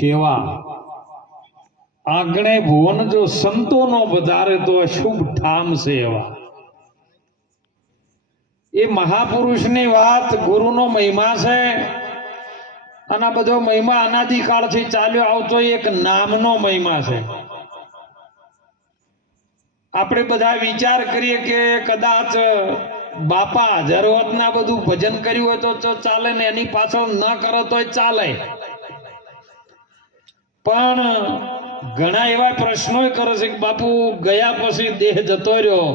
સેવા આગણે ભુવન જો સંતો નો વધારે તો શુભ ઠામ છે એવા એ મહાપુરુષની વાત ગુરુનો મહિમા છે અને આ બધો મહિમા અનાદિકાળથી ચાલ્યો આવતો એક નામનો મહિમા છે. આપણે બધા વિચાર કરીએ કે કદાચ બાપા હજારોના બધું ભજન કર્યું હોય તો ચાલે ને એની પાછળ ન કરો તો ચાલે, પણ ઘણા એવા પ્રશ્નો કરે છે કે બાપુ ગયા પછી દેહ જતો રહ્યો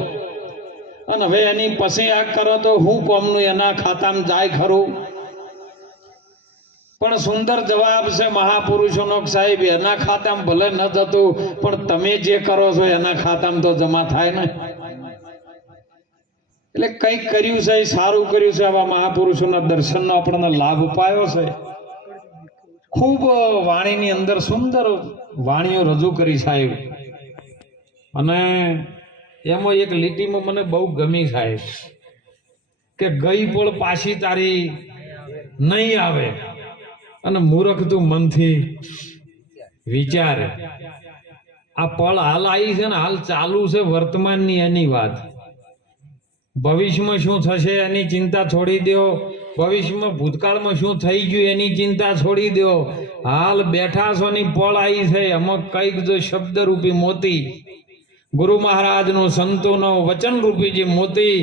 અને હવે એની પછી આ કરો તો હું કોમનું એના ખાતામાં જાય ખરું? પણ સુંદર જવાબ છે મહાપુરુષોનો, સાહેબ એના ખાતામાં ભલે ન જતું પણ તમે જે કરો છો એના ખાતામાં તો જમા થાય ને. એટલે કંઈક કર્યું છે, સારું કર્યું છે. આવા મહાપુરુષોના દર્શનનો આપણને લાભ પાયો છે. ખૂબ વાણીની અંદર સુંદર વાણીઓ રજૂ કરી સાહેબ, અને એમાં એક લીટીમાં મને બહુ ગમી સાહેબ કે ગઈ પણ પાછી તારી નહીં આવે અને મૂર્ખ તું મનથી વિચાર. આ પળ હાલ આવી છે ને, હાલ ચાલુ છે વર્તમાનની એની વાત. ભવિષ્યમાં શું થશે એની ચિંતા છોડી દો, ભવિષ્યમાં ભૂતકાળમાં શું થઈ ગયું એની ચિંતા છોડી દો. હાલ બેઠા છો ની પળ આવી છે, એમાં કઈક જો શબ્દ રૂપી મોતી, ગુરુ મહારાજનો સંતોનો વચન રૂપી જે મોતી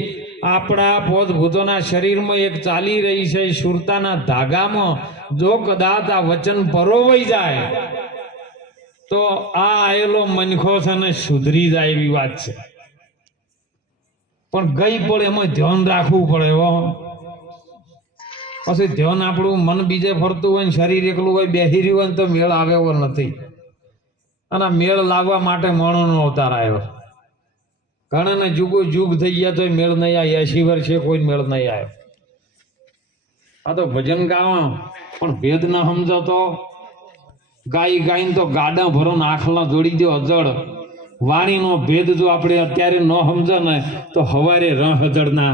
આપણા પોતભૂતોના શરીરમાં એક ચાલી રહી છે સુરતાના ધાગામાં, જો કદાચ આ વચન પરોવાઈ જાય તો આ આયેલો મનખો છે ને સુધરી જાય એવી વાત છે. પણ ગઈ પડે એમાં ધ્યાન રાખવું પડે હો. પછી ધ્યાન આપણું મન બીજે ફરતું હોય ને શરીર એકલું હોય બેસી રહ્યું હોય ને તો મેળ આવે એવો નથી. અને મેળ લાવવા માટે મણોનો અવતાર આવ્યો. ઘણાને જુગો જુગ થઈ ગયા તો મેળ નહીં આવ્યા, 80 વર્ષે કોઈ મેળ નહીં આવ્યો. આ તો ભજન ગાવા પણ ભેદ ના સમજો તો ગાઈ ગાઈને તો ગાડા ભરો ને આખલા જોડી દો અજળ. વાણીનો ભેદ જો આપણે અત્યારે ન સમજે ને તો હવારે હજળ ના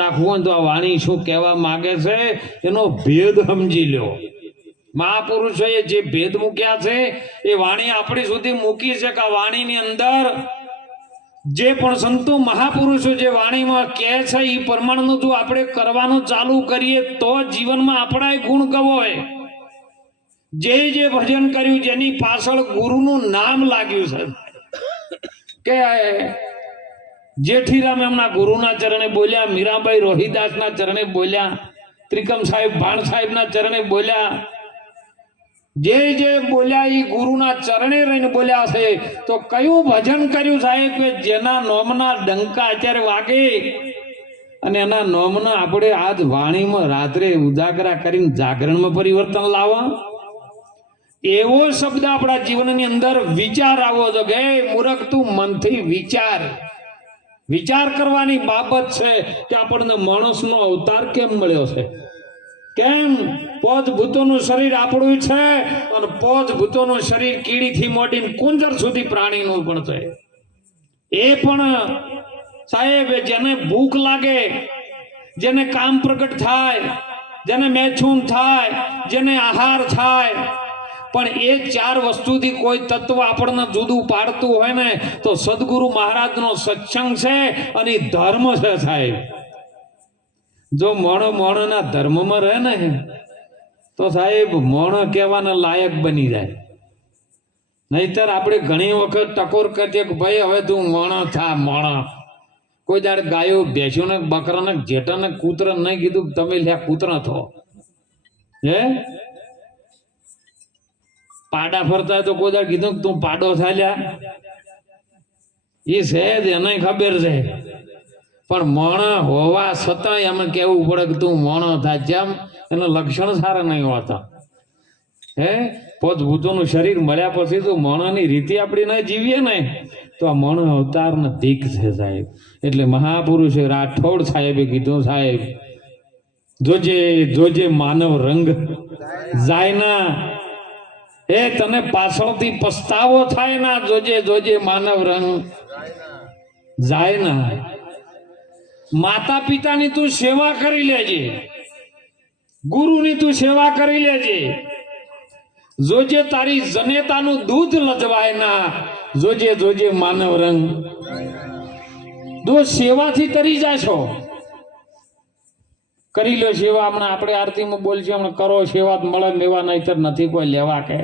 રાખવું હોય તો આ વાણી શું કહેવા માંગે છે એનો ભેદ સમજી લ્યો. મહાપુરુષોએ જે ભેદ મૂક્યા છે એ વાણી આપણી સુધી મૂકી છે કે આ વાણીની અંદર જે પણ સંતો મહાપુરુષો જે વાણીમાં કહે છે એ પ્રમાણનું જો આપણે કરવાનું ચાલુ કરીએ તો જીવનમાં આપણા ગુણ ગવાય. જે ભજન કર્યું જેની પાછળ ગુરુનું નામ લાગ્યું છે કે જેઠીરામ એમના ગુરુના ચરણે બોલ્યા, મીરાબાઈ રોહિદાસના ચરણે બોલ્યા, ત્રિકમ સાહેબ ભાણ સાહેબના ચરણે બોલ્યા. જે બોલ્યા એ ગુરુના ચરણે રહીને બોલ્યા છે. તો કયું ભજન કર્યું સાહેબ કે જેના નોમના ડંકા અત્યારે વાગે અને એના નોમના આપણે આજ વાણીમાં રાત્રે ઉજાગરા કરીને જાગરણમાં પરિવર્તન લાવવા. એવો શબ્દ આપણા જીવનની અંદર વિચાર આવવો જો કે મૂર્ખ તું મનથી વિચાર કરવાની બાબત છે કે આપણને માણસનો અવતાર કેમ મળ્યો છે, કેમ પોતભૂતોનું શરીર આપણું છે અને પોતભૂતોનું શરીર કીડીથી મોડીને કુંજર સુધી પ્રાણીનું પણ છે. એ પણ સાહેબ જેને ભૂખ લાગે, જેને કામ પ્રગટ થાય, જેને મેથુન થાય, જેને આહાર થાય, પણ એ 4 વસ્તુથી કોઈ તત્વ આપણને જુદું પાડતું હોય ને તો સદગુરુ મહારાજનો સત્સંગ છે અને ધર્મ છે સાહેબ. જો મોણના ધર્મમાં રહે ને તો સાહેબ મોણો કહેવાના લાયક બની જાય. નહીતર આપણે ઘણી વખત ટકોર કરીએ કે ભાઈ હવે તું મોણો થા મોણો. કોઈ દાડ ગાયો ભેંસો ને બકરા ને જેઠા ને કૂતરા નહીં કીધું તમે લ્યા કૂતરા થો. હે પાડા ફરતા તો કોઈ દાડ કીધું તું પાડો થાલ્યા. એ છે જ એને ખબર છે, પણ મોણા હોવા છતાં એમ કેવું પડે કે તું મોણો થાય. જેમ એના લક્ષણ સારા નહીં હોતા. હે પોતભૂતોનું શરીર મળ્યા પછી તો મોણાની રીતે આપણે ના જીવીએ ને તો આ મોણો અવતાર ને દીક છે સાહેબ. એટલે મહાપુરુષે રાઠોડ સાહેબે કીધું સાહેબ જોજે માનવ રંગ જાય ના, એ તને પાછળથી પસ્તાવો થાય ના. જોજે માનવ રંગ જાય ના. માતા પિતાની તું સેવા કરી લેજે. ગુરુની તું સેવા કરી લેજે. જોજે તારી જનેતાનું દૂધ લજવાય ના. જોજે જોજે માનવ રંગ. જો સેવાથી તરી જાય છો, કરી લો સેવા. હમણાં આપણે આરતીમાં બોલશે, હમણાં કરો સેવા મળે લેવા, નહીતર નથી કોઈ લેવા. કે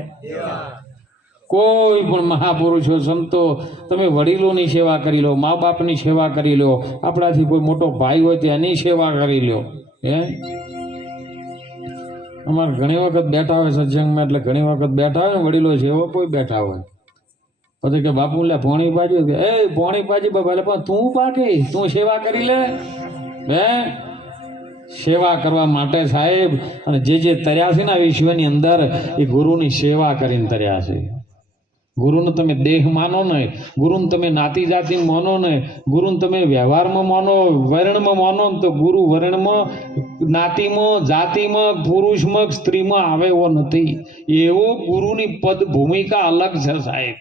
કોઈ પણ મહાપુરુષો સંતો, તમે વડીલોની સેવા કરી લો, મા બાપની સેવા કરી લો, આપણાથી કોઈ મોટો ભાઈ હોય તો એની સેવા કરી લો. હે અમારે ઘણી વખત બેઠા હોય સત્સંગમાં, એટલે ઘણી વખત બેઠા હોય ને વડીલો સેવા કોઈ બેઠા હોય, પછી કે બાપુ લે પોણી બાજુ, એ પોણી બાજુ બાબા, પણ તું બાકી તું સેવા કરી લે. હે સેવા કરવા માટે સાહેબ, અને જે તર્યા છે ને વિશ્વની અંદર, એ ગુરુની સેવા કરીને તર્યા છે. ગુરુને તમે દેહ માનો ને, ગુરુને તમે નાતી જાતિ માનો ને, ગુરુને તમે વ્યવહારમાં માનો, વર્ણમાં માનો ને, તો ગુરુ વર્ણમાં, નાતીમાં, જાતિમાં, પુરુષમાં, સ્ત્રીમાં આવે એવો નથી. એવો ગુરુની પદ ભૂમિકા અલગ છે સાહેબ.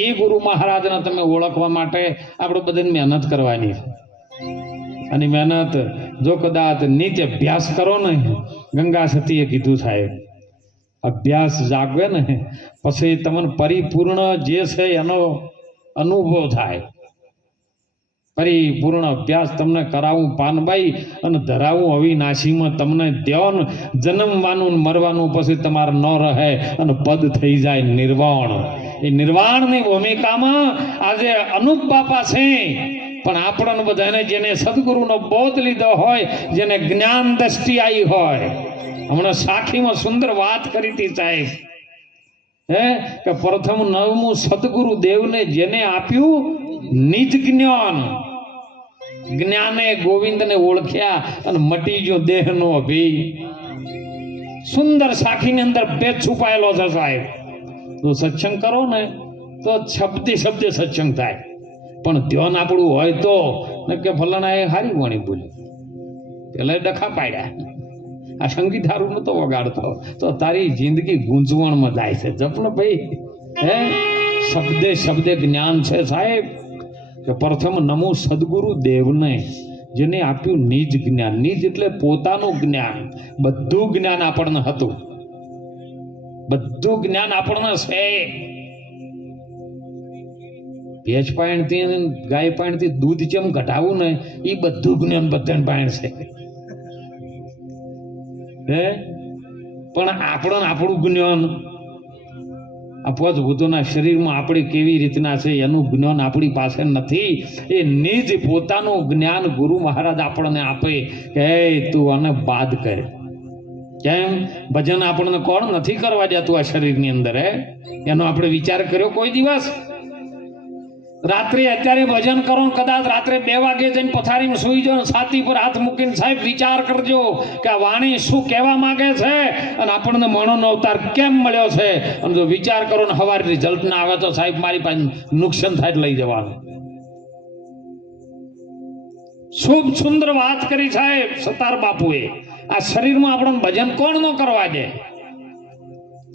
એ ગુરુ મહારાજને તમે ઓળખવા માટે આપણે બધાને મહેનત કરવાની છે. અને મહેનત જો કદાચ નિત્ય અભ્યાસ કરો ને, ગંગા સતીએ કીધું સાહેબ, અભ્યાસ જાગવે ને પછી તમને પરિપૂર્ણ જે છે એનો અનુભવ થાય. પરિપૂર્ણ અભ્યાસ તમને કરાવું પાનબાઈ અને ધરાવું અવિનાશીમાં, તમને ધ્યાન જન્મવાનું મરવાનું પછી તમારે ન રહે અને પદ થઈ જાય નિર્વાણ. એ નિર્વાણની ભૂમિકામાં આજે અનુપ બાપા છે. પણ આપણને બધાને જેને સદગુરુનો બોધ લીધો હોય, જેને જ્ઞાન દ્રષ્ટિ આવી હોય, હમણાં સાખીમાં સુંદર વાત કરી હતી સાહેબ, હે કે પ્રથમ નવમું સદગુરુ દેવને જેને આપ્યું નિજ જ્ઞાન, જ્ઞાને ગોવિંદને ઓળખ્યા અને મટી ગયો દેહનો અભી. સુંદર સાખીની અંદર ભેદ છુપાયેલો છે સાહેબ. તો સત્સંગ કરો ને તો શબ્દે શબ્દે સત્સંગ થાય, પણ ધ્યાન આપણું હોય તો કે ફલાણા એ હારી વાણી બોલી, પેલા ડખા પાડ્યા, આ સંગીત હારું નતો વગાડતો, તો તારી જિંદગી ગૂંચવણમાં જાય છે. જપનો ભાઈ, હે શબ્દે શબ્દે જ્ઞાન છે સાહેબ. કે પ્રથમ નમો સદગુરુ દેવને જેને આપ્યું નિજ જ્ઞાન. નિજ એટલે પોતાનું જ્ઞાન. બધું જ્ઞાન આપણને હતું, બધું જ્ઞાન આપણને છે. ભેજ પાણીથી ગાય પાણીથી દૂધ જેમ ઘટાવું ને, એ બધું જ્ઞાન બધાને પાણી છે. હે પણ આપણું જ્ઞાન આ પંચભૂતોના શરીરમાં આપણી કેવી રીતના છે એનું જ્ઞાન આપણી પાસે નથી. એ નિજ પોતાનું જ્ઞાન ગુરુ મહારાજ આપણને આપે કે તું આને બાદ કર. કેમ ભજન આપણને કોણ નથી કરવા દેતું આ શરીરની અંદર? હે એનો આપણે વિચાર કર્યો કોઈ દિવસ? રાત્રે અત્યારે ભજન કરો, કદાચ રાત્રે 2 વાગે જઈને પથારીમાં સુઈ જાઓ, છાતી પર હાથ મૂકીને સાહેબ વિચાર કરજો કે આ વાણી શું કહેવા માંગે છે અને આપણને મણોનો અવતાર કેમ મળ્યો છે. અને જો વિચાર કરો ને સવારે રિઝલ્ટ ના આવે તો સાહેબ મારી પાસે નુકસાન થાય લઈ જવાનું. શુભ સુંદર વાત કરી સાહેબ સતાર બાપુએ. આ શરીરમાં આપણને ભજન કોણ ન કરવા દે?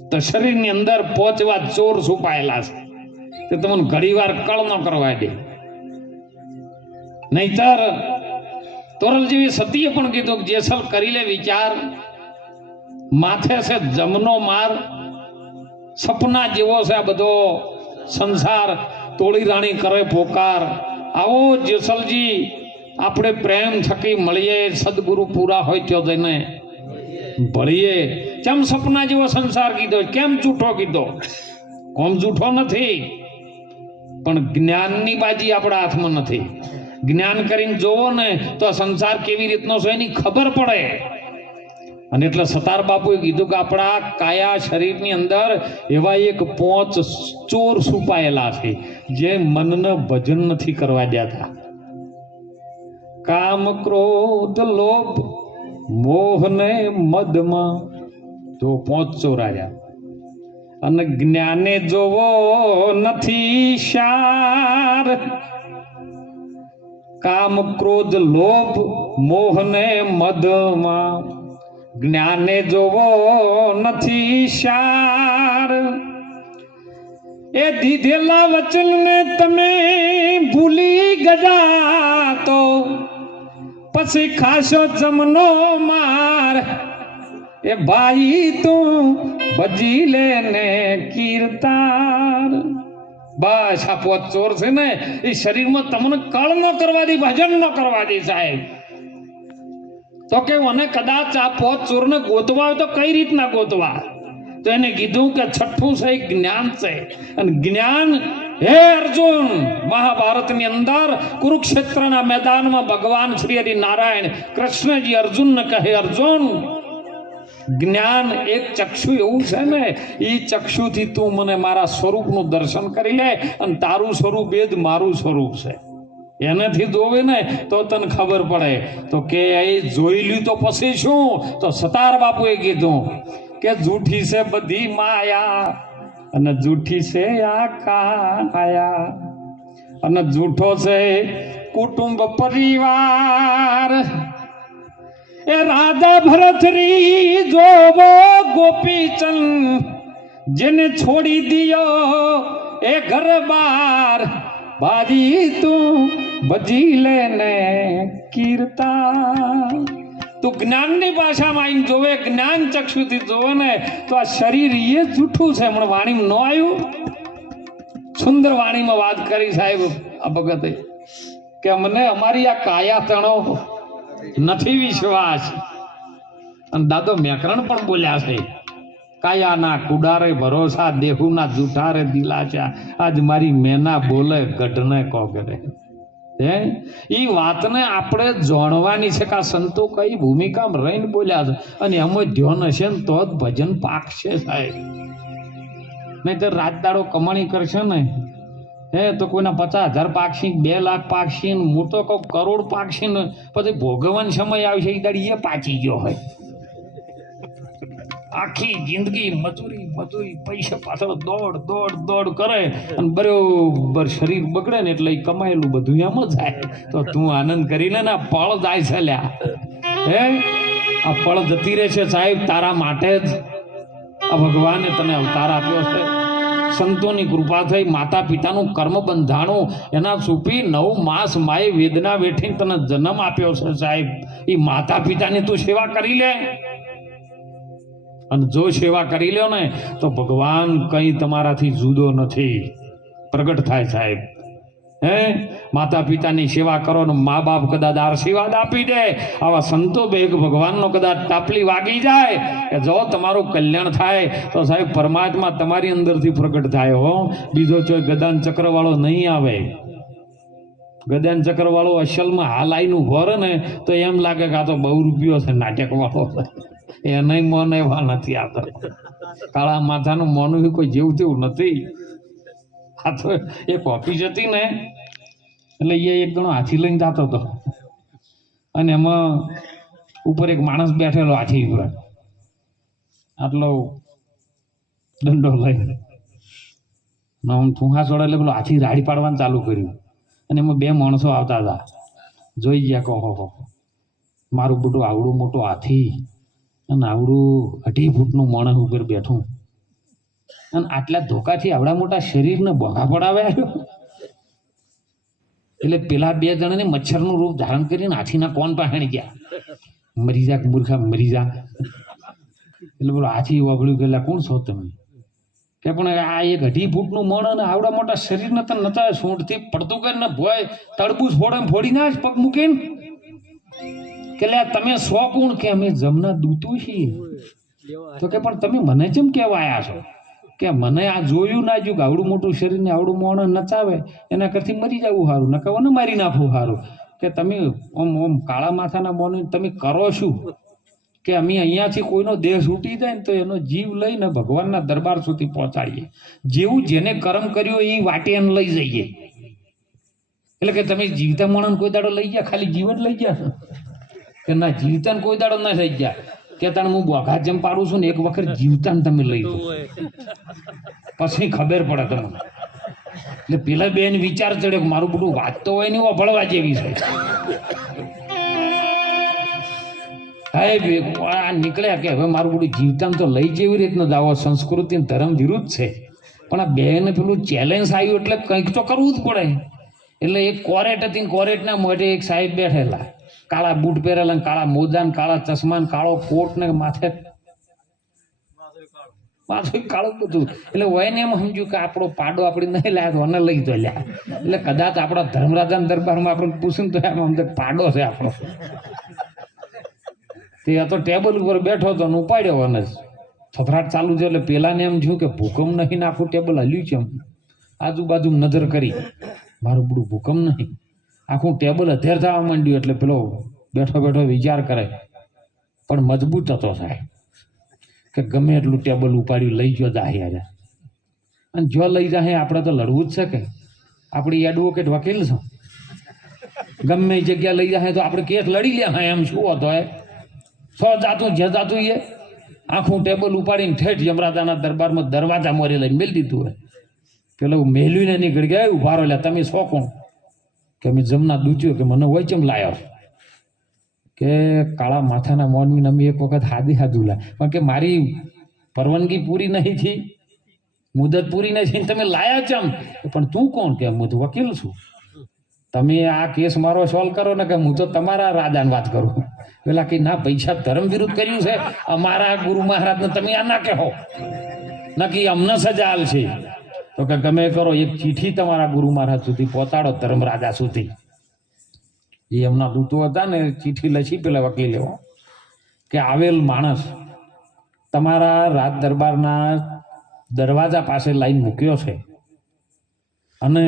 તો શરીરની અંદર 5 વાર ચોર છુપાયેલા છે, તે તમને ઘણી વાર કળ ન કરવા દે. નહીતર તોરલ જેવી સતીએ પણ કીધું કે જેસલ કરી લે વિચાર, માથે છે જમનો માર, સપના જેવો છે આ બધો સંસાર, તોળી રાણી કરે પોકાર. આવો જેસલજી આપણે પ્રેમ થકી મળીએ, સદગુરુ પૂરા હોય ત્યાં જઈને ભળીએ. કેમ સપના જેવો સંસાર કીધો? કેમ જૂઠો કીધો? કોમ જૂઠો નથી, પણ જ્ઞાનની બાજી આપણા હાથમાં નથી. જ્ઞાન કરીને જોવો ને તો સંસાર કેવી રીતનો છે એની ખબર પડે. અને એટલે સતાર બાપુએ કીધું કે આપણા કાયા શરીરની અંદર એવા એક 5 ચોર છુપાયેલા છે જે મનને ભજન નથી કરવા દેતા. કામ ક્રોધ લોભ મોહ ને મદમાં તો 5 ચોર આવ્યા. અને જ્ઞાને જોવો નથી શાર. કામ ક્રોધ લોભ મોહ ને મદમાં જ્ઞાને જોવો નથી શાર. એ દીધેલા વચનને તમે ભૂલી ગયા તો પછી ખાસો જમનો માર એ ભાઈ તું ભજી લે ને કીર્તાર. બસ આ પોત ચોર છે ને એ શરીરમાં તમને કળ ન કરવા દે, ભજન ન કરવા દે સાહેબ. તો કે મને કદાચ આ પોત ચોરને ગોતવા હોય તો કઈ રીતના ગોતવા? તો એને કીધું કે છઠ્ઠું છે જ્ઞાન છે. અને જ્ઞાન હે અર્જુન, મહાભારતની અંદર કુરુક્ષેત્રના મેદાનમાં ભગવાન શ્રી હરિ નારાયણ કૃષ્ણજી અર્જુનને કહે, અર્જુન જ્ઞાન એક ચક્ષુ એવું છે ને, એ ચક્ષુથી તું મને મારા સ્વરૂપનું દર્શન કરી લે, અને તારું સ્વરૂપ એ જ મારું સ્વરૂપ છે. એનાથી જોવે ને તો તને ખબર પડે. તો કે એ જોઈ લ્યું તો પછી શું? તો સતાર બાપુએ કીધું કે જૂઠી છે બધી માયા, અને જૂઠી છે આ કાયા, અને જૂઠો છે કુટુંબ પરિવાર. એ રાધા ભરતરી જોવો ગોપીચંદ, જેને છોડી દિયો એ ઘર બાર, બાજી તું ભજી લેને કીર્તા. તું જ્ઞાનની ભાષામાં આવીને જોવે, જ્ઞાન ચક્ષુથી જોવે ને તો આ શરીર એ જૂઠું છે. હમણાં વાણીમાં ન આવ્યું, સુંદર વાણીમાં વાત કરી સાહેબ આ ભગતે કે અમને અમારી આ કાયા તણો નથી વિશ્વાસ. અને દાદો મેકરણ પણ બોલ્યા છે, કાયાના કુડારે ભરોસા, દેહુના જૂઠારે દિલાચા, આજ મારી મેના બોલે ગઢને કોગરે. હે એ વાતને આપણે જાણવાની છે કે આ સંતો કઈ ભૂમિકામાં રહીને બોલ્યા છે, અને એમાં ધ્યાન હશે ને તો જ ભજન પાકશે સાહેબ. નહીં તો રાત દાડો કમાણી કરશે ને હે તો કોઈના 50,000 પાકશી, 2 લાખ પાકશી, મોટો કોઈ કરોડ પાકશી ને પછી ભોગવવાનો સમય આવશે એ દાડી એ પાકી ગયો હોય. આખી જિંદગી મજૂરી પૈસા પાછળ દોડ કરે, અને બરોબર શરીર બગડે ને એટલે કમાયેલું બધું એમ જ જાય. તો તું આનંદ કરી લે ને, આ પળ જાય છે લ્યા. હે આ પળ જતી રહે છે સાહેબ, તારા માટે જ આ ભગવાને તને અવતાર આપ્યો છે. સંતોની કૃપા થઈ, માતા પિતાનું કર્મ બંધાણું એના સુપી 9 માસ માએ વેદના વેઠીને તને જન્મ આપ્યો છે સાહેબ. એ માતા પિતાની તું સેવા કરી લે, અને જો સેવા કરી લ્યો ને તો ભગવાન કઈ તમારાથી જુદો નથી, પ્રગટ થાય સાહેબ. હે માતા પિતાની સેવા કરો ને મા બાપ કદાચ આશીર્વાદ આપી દે, આવા સંતો બેગ ભગવાનનો કદાચ તાપલી વાગી જાય કે જો તમારું કલ્યાણ થાય તો સાહેબ પરમાત્મા તમારી અંદરથી પ્રગટ થાય. હો બીજો કોઈ ગદાન ચક્ર વાળો નહીં આવે. ગદાન ચક્ર વાળો અસલમાં હાલાઈનું ભરે ને તો એમ લાગે કે આ તો બહુ રૂપિયો છે, નાટક વાળો છે. એને મન એવા નથી આવતા. કાળા માથાનું મોનું કોઈ જેવું તેવું નથી. આ તો એક ઓફિસ હતી ને એટલે એ એક ગણો હાથી લઈને જતો હતો, અને એમાં ઉપર એક માણસ બેઠેલો હાથી ઉપર, આટલો દંડો લઈને ફૂંહા છોડે એટલે પેલો હાથી રાડી પાડવાનું ચાલુ કર્યું. અને એમાં 2 માણસો આવતા હતા. જોઈ ગયા કહો હો મારું બધું આવડું મોટું હાથી અને આવડું 2.5 ફૂટનું માણસ ઉપર બેઠું, અને આટલા ધોકાથી આવડા મોટા શરીરને ભોગા પડાવે. એટલે પેલા 2 જણાને મચ્છરનું રૂપ ધારણ કરીને હાથીના કોણ પાણી ગયા, મરી જા મૂર્ખા મરી જા. એટલે બોલો હાથી વાપર્યું કે કોણ છો તમે? કે પણ આ 1.5 ફૂટનું મણ અને આવડા મોટા શરીરને તો નતા સૂંઢથી પડતું કરીને ભોય તડબૂચ ફોડી ના જ પગ મૂકીને કે લે તમે સો કોણ? કે અમે જમના દૂતું છીએ. તો કે પણ તમે મને જેમ કહેવા આવ્યા છો કે મને આ જોયું ના જોયું કે આવડું મોટું શરીર ને આવડું મોણ નચાવે, એના કરતી મરી જવું સારું, ન કહો ને મારી નાખવું સારું. કે તમે ઓમ કાળા માથાના મોને તમે કરો શું? કે અમે અહીંયાથી કોઈનો દેહ છૂટી જાય ને તો એનો જીવ લઈને ભગવાનના દરબાર સુધી પહોંચાડીએ. જેવું જેને કર્મ કર્યું એ વાટે એને લઈ જઈએ. એટલે કે તમે જીવતા માણસ કોઈ દાડો લઈ ગયા, ખાલી જીવન લઈ ગયા કે ના? જીવતાને કોઈ દાડો ના થઈ ગયા. કે તાણ હું બોઘા જેમ પાડું છું ને એક વખત જીવતાને તમે લઈ દો, પછી ખબર પડે તમને. એટલે પેલા બેન વિચાર ચડ્યો કે મારું બધું વાત તો હોય ને વભળવા જેવી છે. હા નીકળ્યા કે હવે મારું બધું જીવતાને તો લઈ જેવી રીતના દાવો સંસ્કૃતિ ધર્મ વિરુદ્ધ છે. પણ આ બેન પેલું ચેલેન્જ આવ્યું એટલે કંઈક તો કરવું જ પડે. એટલે એક કોરેટ હતી, કોરેટના મોઢે એક સાહેબ બેઠેલા કાળા બૂટ પહેરેલા, કાળા મોજા, કાળા ચશ્મા, કાળો કોટ ને માથે કાળું બધું. એટલે હોય ને એમ સમજ્યું કે આપણો પાડો આપણે નહીં લાવ્યો અને લઈ તો લ્યા. એટલે કદાચ આપણા ધર્મરાજાના દરબારમાં આપણે પૂછ્યું તો એમ સમજે પાડો છે આપણો. તે તો ટેબલ ઉપર બેઠો હતો ને ઉપાડ્યો અને થથરાટ ચાલુ છે. એટલે પેલાને એમ થયું કે ભૂકંપ નહીં ને આખું ટેબલ હલ્યું છે. એમ આજુબાજુ નજર કરી, મારું બધું ભૂકંપ નહીં, આખું ટેબલ અધેર થવા માંડ્યું. એટલે પેલો બેઠો બેઠો વિચાર કરે, પણ મજબૂત હતો સાહેબ કે ગમે એટલું ટેબલ ઉપાડ્યું લઈ ગયો જાય. અને જો લઈ જાય આપણે તો લડવું જ છે કે આપણી એડવોકેટ વકીલ છો, ગમે જગ્યા લઈ જાય તો આપણે કેસ લડી લે. હા એમ શું હતો એ સો જાતું જે જાતું એ આખું ટેબલ ઉપાડીને ઠેઠ યમરાજાના દરબારમાં દરવાજા મોરી લઈને મેલી દીધું હોય. પેલો મેલ્યું ને નીકળી ગયા, ઉભારો લે તમે સો કોણ? કે અમે જમના દૂચ્યું. કે મને હોય ચમ લાયો? કે કાળા માથાના મોનવીને અમે એક વખત હાદી હાદું લા, પણ કે મારી પરવાનગી પૂરી નહીં થઈ, મુદત પૂરી નથી, તમે લાયા ચમ? પણ તું કોણ? કે હું તો વકીલ છું, તમે આ કેસ મારો સોલ્વ કરો ને. કે હું તો તમારા રાજાની વાત કરું. પેલા કે ના, પૈસા ધર્મ વિરુદ્ધ કર્યું છે અમારા ગુરુ મહારાજને, તમે આ ના કહો, નક્કી અમને સજા આલશે. તો કે ગમે કરો, એક ચીઠી તમારા ગુરુ મહારાજ સુધી પહોંચાડો, ધર્મ રાજા સુધી. એ એમના દૂતો હતા ને, ચીઠી લખી પેલા વકીલે કે આવેલ માણસ તમારા રાજ દરબારના દરવાજા પાસે લાઈન મૂક્યો છે અને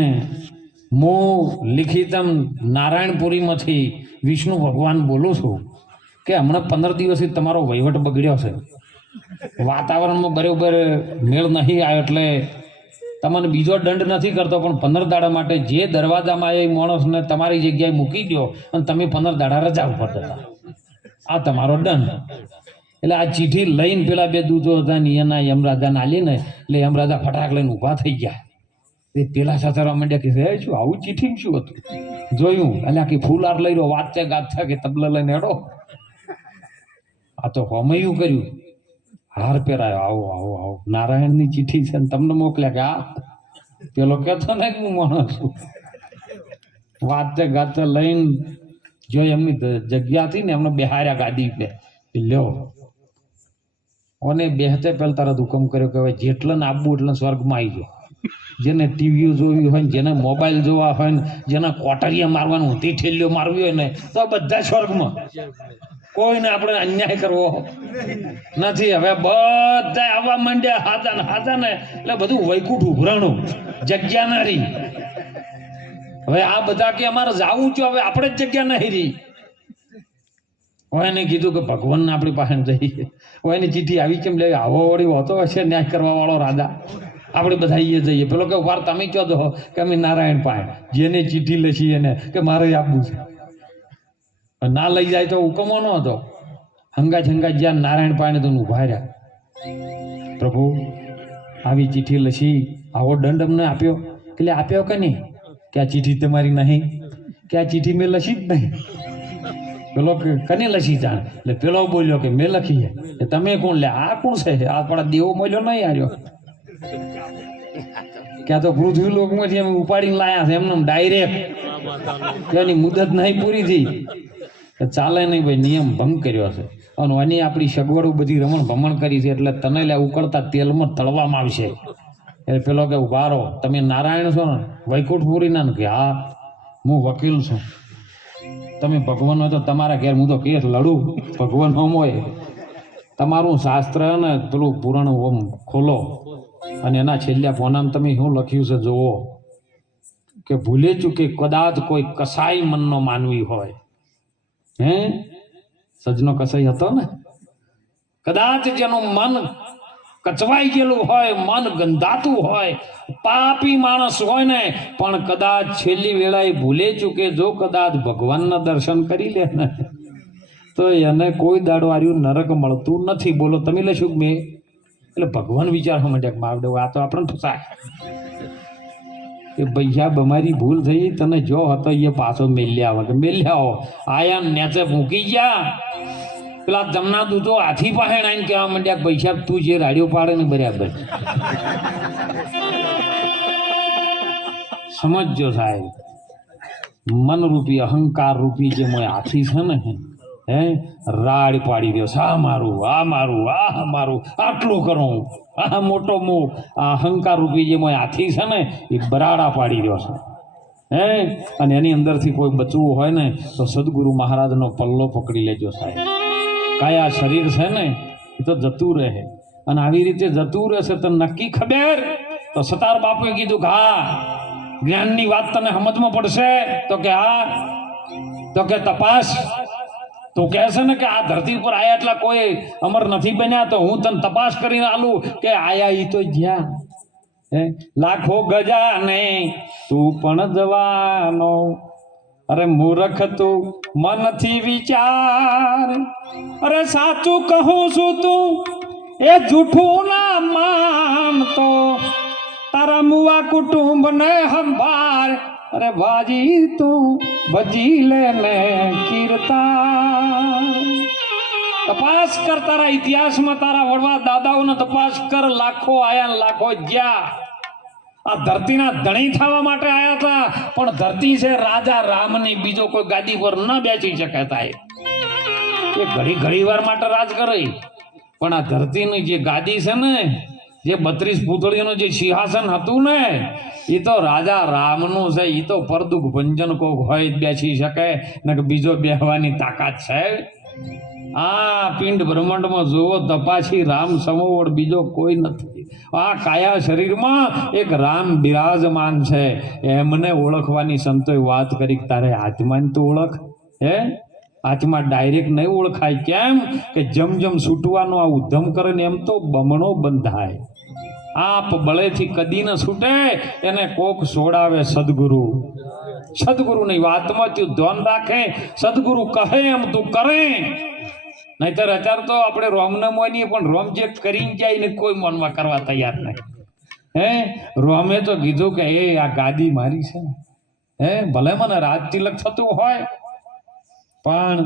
હું લિખિતમ નારાયણપુરીમાંથી વિષ્ણુ ભગવાન બોલું છું કે હમણાં 15 દિવસથી તમારો વહીવટ બગડ્યો છે, વાતાવરણમાં બરોબર મેળ નહીં આવ્યો, એટલે તમને બીજો દંડ નથી કરતો, પણ 15 દાડા માટે જે દરવાજામાં એ માણસને તમારી જગ્યાએ મૂકી દો અને તમે 15 દાડા રજા ઉપર હતા, આ તમારો દંડ. એટલે આ ચીઠી લઈને પેલા બે દૂતો હતા ને એના યમરાજાને આલીને, એટલે યમરાજા ફટાક લઈને ઊભા થઈ ગયા. એ પેલા સાતરવા માંડ્યા કે શું આવું ચીઠી શું હતું? જોયું એટલે આખી ફૂલહાર લઈ રહ્યો, વાત છે ગાત છે કે તબલા લઈને હેડો. આ તો હોમયું કર્યું, હાર પહેરાયો, આવો આવો આવો, નારાયણની ચીઠી છે ને તમને મોકલ્યા. કે આ પેલો કહેતો ને હું માણસ છું, વાતે ગાતે લઈને જો એમની જગ્યા હતી ને એમને બેહાર્યા ગાદી પે, લ્યો. અને બેહતે પહેલા તરત હુકમ કર્યો કે હવે જેટલે ને આપવું એટલે સ્વર્ગમાં આવી ગયો. જેને ટીવીઓ જોવી હોય ને, જેને મોબાઈલ જોવા હોય ને, જેને કોટરિયા મારવાનું ઊંધી ઠેલીઓ મારવી હોય ને, તો બધા સ્વર્ગમાં. કોઈને આપણે અન્યાય કરવો નથી. હવે બધા આવવા માંડ્યા હાથા ને હાથા ને, એટલે બધું વૈકુંઠ ઉભરાણું, જગ્યા ના રહી. હવે આ બધા કે અમારે જાવું છે, હવે આપણે જ જગ્યા નહીં રહી. એને કીધું કે ભગવાનને આપણી પાસે જઈએ. એની ચીઠી આવી કેમ લે? આવો વળી હોતો હશે ન્યાય કરવા વાળો રાજા, આપણે બધા એ જઈએ. પેલો કે વાર તમે કહો દો કે અમે નારાયણ પાસે, જેને ચીઠી લખી એને કે મારે આપવું છે. ના લઈ જાય તો હુકમો ન હતો. હંગાજ જ્યાં નારાયણ પાણી તો ઉભા રહ્યા. પ્રભુ આવી ચીઠી લખી, આવો દંડ અમને આપ્યો. એટલે આપ્યો કે નહીં? કે આ ચીઠી તમારી નહીં, કે આ ચીઠી મેં લખી જ નહીં. પેલો કને લખી જાણ? એટલે પેલો બોલ્યો કે મેં લખી છે. તમે કોણ? લે આ કોણ છે? આ આપણા દેવો મળ્યો નહીં આવ્યો, ક્યાં તો પૃથ્વી લોકમાંથી અમે ઉપાડીને લાયા છે એમને ડાયરેક્ટ. એની મુદત નહીં પૂરી થઈ, ચાલે નહીં ભાઈ, નિયમ ભંગ કર્યો છે. અને એની આપણી સગવડો બધી રમણ ભમણ કરી છે, એટલે તને લે ઉકળતા તેલમાં તળવામાં આવશે. એટલે પેલો કે ઉભા રહો, તમે નારાયણ છો ને વૈકુંઠપુરી ના? કે હા, હું વકીલ છું. તમે ભગવાન હોય તો તમારા ઘેર હું તો કેસ લડું, ભગવાન હોમ હોય. તમારું શાસ્ત્ર ને પેલું પુરાણ ઓમ ખોલો અને એના છેલ્લા પોનામાં તમે શું લખ્યું છે જોવો. કે ભૂલે ચૂકે કદાચ કોઈ કસાઈ મનનો માનવી હોય, હે સજનો કસાઈ હતો ને, કદાચ જેનું મન કચવાઈ ગયેલું હોય, મન ગંધાતું હોય, પાપી માણસ હોય ને, પણ કદાચ છેલ્લી વેળાએ ભૂલે ચૂકે જો કદાચ ભગવાનના દર્શન કરી લે ને, તો એને કોઈ દાડવાર્યું નરક મળતું નથી. બોલો તમે લખ્યું મેં? એટલે ભગવાન વિચારવા માંડ્યા, માવડે આ તો આપણને ફસાય કે ભૈયા બમારી ભૂલ થઈ, તને જો હતો એ પાછો મેલ્યા આવે. મેલ્યા આયા નેચે મૂકી ગયા. પેલા જમના દૂધો હાથી પાસે આવીને કહેવા માંડ્યા, પૈસા તું જે રાડિયો પાડે ને બરાબર સમજજો સાહેબ. મનરૂપી અહંકાર રૂપી જે મોય હાથી છે ને હે રાડ પાડી દો, આ મારું, આ મારું, આ મારું, આટલું કરું, આ મોટો મો આ અહંકાર રૂપી જે મોય હાથી છે ને એ બરાડા પાડી દો છે હે. અને એની અંદરથી કોઈ બચવું હોય ને તો સદગુરુ મહારાજનો પલ્લો પકડી લેજો સાહેબ. કાયા શરીર છે ને એ તો જતું રહે, અને આવી રીતે જતું રહેશે તો નક્કી ખબર. તો સતાર બાપુએ કીધું કે હા જ્ઞાનની વાત તને સમજમાં પડશે, તો કે હા, તો કે તપાસ. તો કહે છે ને કે આ ધરતી ઉપર આયા એટલા કોઈ અમર નથી બન્યા, તો હું તને તપાસ કરીને આલું કે આયા ઈ તો જ્યાં લાખો ગજા ને તું પણ જવાનો. અરે મૂર્ખ તું મનથી વિચાર, અરે સાચું કહું છું તું એ જૂઠું ના માનતો, તારા મુવા કુટુંબ ને સંભાળ. અરે ભાજી તું ભજી લે ને કીર્તાન. તપાસ કર તારા ઇતિહાસમાં, તારા વડવા દાદાઓનો તપાસ કર. લાખો આયા લાખો ગયા, આ ધરતીના ધણી થવા માટે આયા હતા, પણ ધરતી છે રાજા રામની, બીજો કોઈ ગાદી પર ન બેસી શકે સાહેબ. એ ઘડી વાર માટે રાજ કરે, પણ આ ધરતીની જે ગાદી છે ને, જે 32 પૂતળીઓનું જે સિંહાસન હતું ને, એ તો રાજા રામનું છે. એ તો પરદુખ ભંજન કોક હોય બેસી શકે ને કે બીજો બેહવાની તાકાત છે. આ પિંડ બ્રહ્માંડમાં જુઓ તપાસી રામ સમોવડ બીજો કોઈ નથી. આ કાયા શરીરમાં એક રામ બિરાજમાન છે. એમને ઓળખવાની સંતોએ વાત કરી, તારે આત્માને તો ઓળખ. હે આત્મા ડાયરેક્ટ નહીં ઓળખાય. કેમ કે જમ જમ છૂટવાનો આ ઉદ્ધમ કરે ને એમ તો બમણો બંધાય. આપ બળેથી કદી ન છૂટે, એને કોક છોડાવે સદગુરુ. સદગુરુની વાતમાં તું ધ્યાન રાખે, સદગુરુ કહે એમ તું કરે. નહીતર અત્યારે તો આપણે રોમને મોનીએ, પણ રોમ જે કરીને જાય ને કોઈ મનમાં કરવા તૈયાર નહીં. હે રોમે તો કીધું કે એ આ ગાદી મારી છે, હે ભલે મને રાજ તિલક થતું હોય, પણ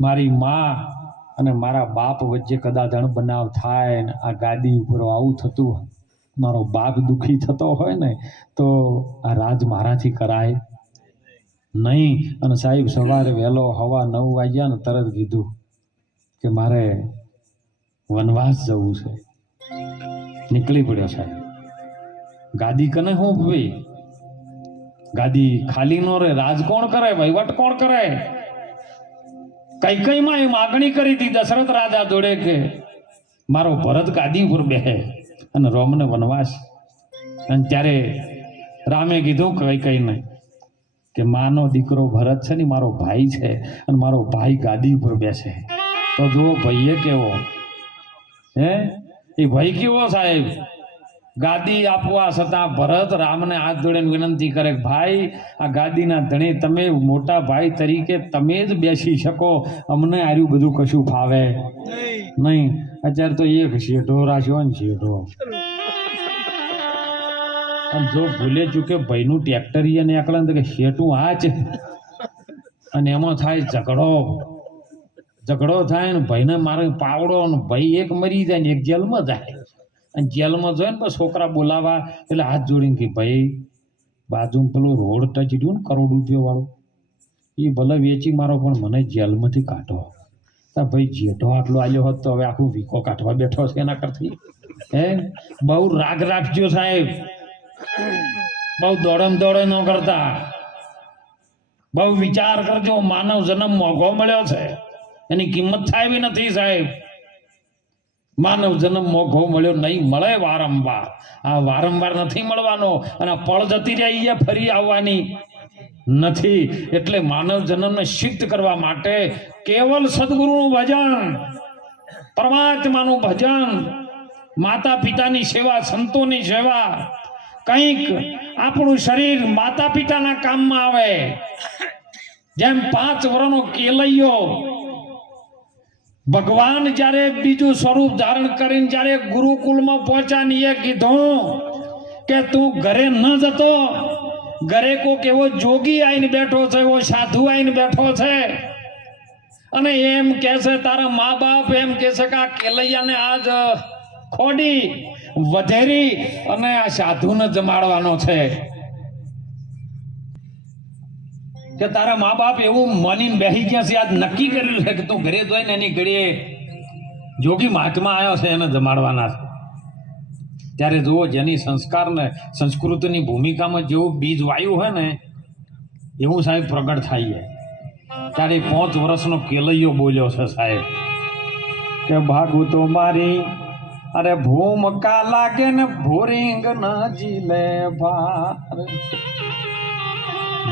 મારી માં અને મારા બાપ વચ્ચે કદાચ અણબનાવ થાય ને આ ગાદી ઉપર આવું થતું, મારો બાપ દુઃખી થતો હોય ને, તો આ રાજ મારાથી કરાય નહીં. અને સાહેબ સવારે વહેલો 9:15 વાગ્યા ને તરત કીધું કે મારે વનવાસ જવું છે. નીકળી પડ્યો સાહેબ. ગાદી કને હું ભાઈ, ગાદી ખાલી નો રે. રાજ કોણ કરે, વહીવટ કોણ કરે? કઈ માં એ માગણી કરી હતી દશરથ રાજા જોડે કે મારો ભરત ગાદી ઉપર બેહે અને રોમને વનવાસ. અને ત્યારે રામે કીધું કઈ નહીં કે માનો દીકરો ભરત છે ને મારો ભાઈ છે, અને મારો ભાઈ ગાદી ઉપર બેસે. તો જુઓ ભાઈએ કેવો, હે એ ભાઈ કેવો સાહેબ. ગાદી આપવા છતાં ભરત રામને હાથ જોડીને વિનંતી કરે, ભાઈ આ ગાદીના ધણી તમે મોટા ભાઈ તરીકે તમે જ બેસી શકો, અમને આર્યું બધું કશું ફાવે નહીં. અત્યારે તો એક શેઠો રાખ્યો ને શેઠો, જો ભૂલે ચૂકે ભાઈનું ટ્રેક્ટર ને એકલા કે શેઠું હાચ, અને એમાં થાય ઝઘડો થાય ને ભાઈને મારે પાવડો, ને ભાઈ એક મરી જાય ને એક જેલમાં જાય. અને જેલમાં જોઈએ ને તો છોકરા બોલાવા એટલે હાથ જોડીને કે ભાઈ બાજુમાં પેલું રોડ ટચ રહ્યું ને ₹1 વાળું, એ ભલે વેચી મારો પણ મને જેલમાંથી કાઢો. ભાઈ જેઠો આટલો આવ્યો હોત તો હવે આખું વીકો કાઢવા બેઠો છે એના કરતી. હે બહુ રાગ રાખજો સાહેબ, બહુ દોડમ ન કરતા, બહુ વિચાર કરજો. માનવ જન્મ મોંઘો મળ્યો છે, એની કિંમત થાય એવી નથી સાહેબ. માનવ જન્મ મોઘો મળ્યો નહીં મળે વારંવાર. આ વારંવાર નથી મળવાનો, અને પળ જતી રહી ફરી આવવાની નથી. એટલે માનવ જન્મને સિદ્ધ કરવા માટે કેવલ સદગુરુનું ભજન, પરમાત્માનું ભજન, માતા પિતાની સેવા, સંતોની સેવા, કંઈક આપણું શરીર માતા પિતાના કામમાં આવે. જેમ 5 વર્ષનો કેલૈયો ભગવાન જ્યારે બીજું સ્વરૂપ ધારણ કરીને જ્યારે ગુરુકુળમાં પહોંચ્યા, એ કીધું કે તું ઘરે ન જતો, ઘરે કોક એવો જોગી આવીને બેઠો છે, એવો સાધુ આવીને બેઠો છે, અને એમ કે છે તારા મા બાપ એમ કે છે કે આ કેલૈયાને આજ ખોડી વધેરી અને આ સાધુને જમાડવાનો છે. કે તારા મા બાપ એવું માનીને બેસી ગયા છે, આજ નક્કી કરેલું છે કે તું ઘરે જોઈ ને એની ઘડીએ જોગી મહાત્મા આવ્યો છે એને જમાડવાના છે. ત્યારે જુઓ જેની સંસ્કાર ને સંસ્કૃતિની ભૂમિકામાં જેવું બીજ વાયુ હોય ને એવું સાહેબ પ્રગટ થાય છે. ત્યારે 5 વર્ષનો કેલૈયો બોલ્યો છે સાહેબ કે ભાગું તો મારી અરે ભૂમકા લાગે ને ભોરિંગ ન જીલે ભાર,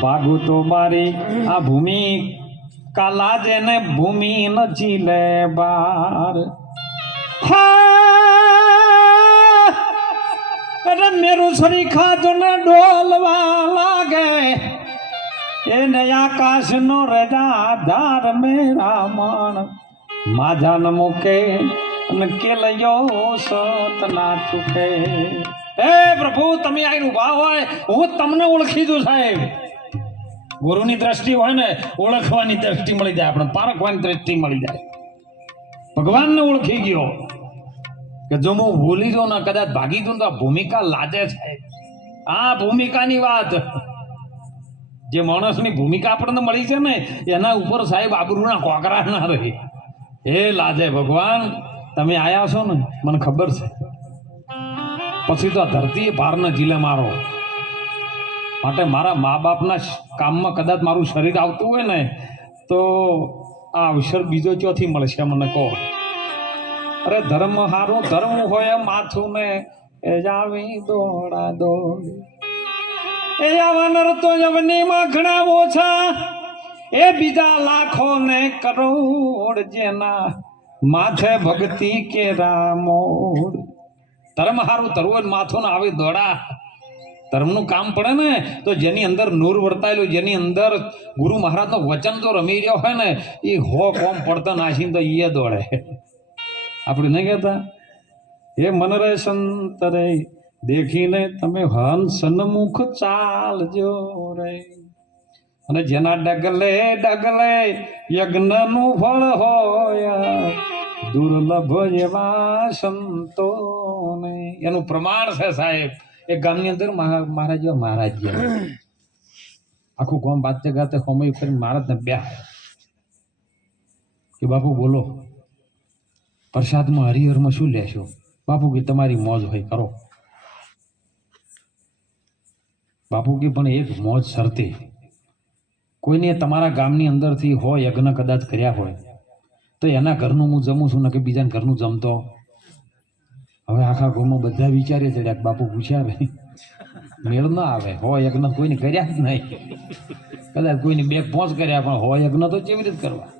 ભાગું તો મારી આ ભૂમિ કા લાજે ને ભૂમિ ન જીલે બાર. અરે મેરું સરી ખાધો ને ડોલવા લાગે એને આકાશ નો રજા ધાર મેરા મણ માજા ન મૂકે અને કેલયો સત ના ચૂકે. હે પ્રભુ તમે આઈને ઉભા હોય હું તમને ઓળખી દઉં સાહેબ. ગુરુની દ્રષ્ટિ હોય ને ઓળખવાની દ્રષ્ટિ મળી જાય, આપણે પારખવાની દ્રષ્ટિ મળી જાય. ભગવાનને ઓળખી ગયો કે જો હું ભૂલી દઉં ને કદાચ ભાગી દઉં તો આ ભૂમિકા લાજે સાહેબ. આ ભૂમિકાની વાત જે માણસની ભૂમિકા આપણને મળી છે ને એના ઉપર સાહેબ આબરૂના કોકરા ના રહી. હે લાજે ભગવાન તમે આયા છો ને મને ખબર છે, પછી તો આ ધરતી ભાર ન ઝીલે મારો. માટે મારા મા બાપના કામમાં કદાચ મારું શરીર આવતું હોય ને તો આ અવસર બીજો ચોથી મળશે મને કહો. અરે ધર્મ હારું ધર્મ હોય માથું ને એ જાવી દોડા દોડી એ આવનર તો યવનીમાં ઘણા ઓછા એ બીજા લાખો ને કરોડ જેના માથે ભક્તિ કે રામોડ. ધર્મ હારું ધરવું માથું ને આવી દોડા ધર્મનું કામ પડે ને તો જેની અંદર નૂર વર્તાયેલું, જેની અંદર ગુરુ મહારાજનું વચન જો રમી રહ્યો હોય ને એ કોમ પડતા નાસીને તો એ દોડે. આપણે નહીં કહેતા હે મન રે સંત રે દેખીને તમે હન સન્મુખ ચાલજો રે. અને જેના ડગલે ડગલે યજ્ઞનું ફળ હોય દુર્લભ એવા સંતોને એનું પ્રમાણ છે સાહેબ. એ ગામની અંદર મહારાજ આખું ગામ વાતે ગાતે સમય કરીને મહારાજને બે કે બાપુ બોલો પ્રસાદમાં હરિહરમાં શું લેશો? બાપુ કે તમારી મોજ હોય કરો. બાપુ કે પણ એક મોજ શરતી, કોઈને તમારા ગામની અંદરથી હોય યજ્ઞ કદાચ કર્યા હોય તો એના ઘરનું હું જમું છું ને કે બીજાના ઘરનું જમતો. હવે આખા ગામમાં બધા વિચારે છે બાપુ પૂછ્યા ભાઈ મેળ ના આવે. હોય યજ્ઞ કોઈને કર્યા જ નહીં, કદાચ કોઈને 2-5 કર્યા પણ હોય યજ્ઞ તો કેવી રીતે કરવા?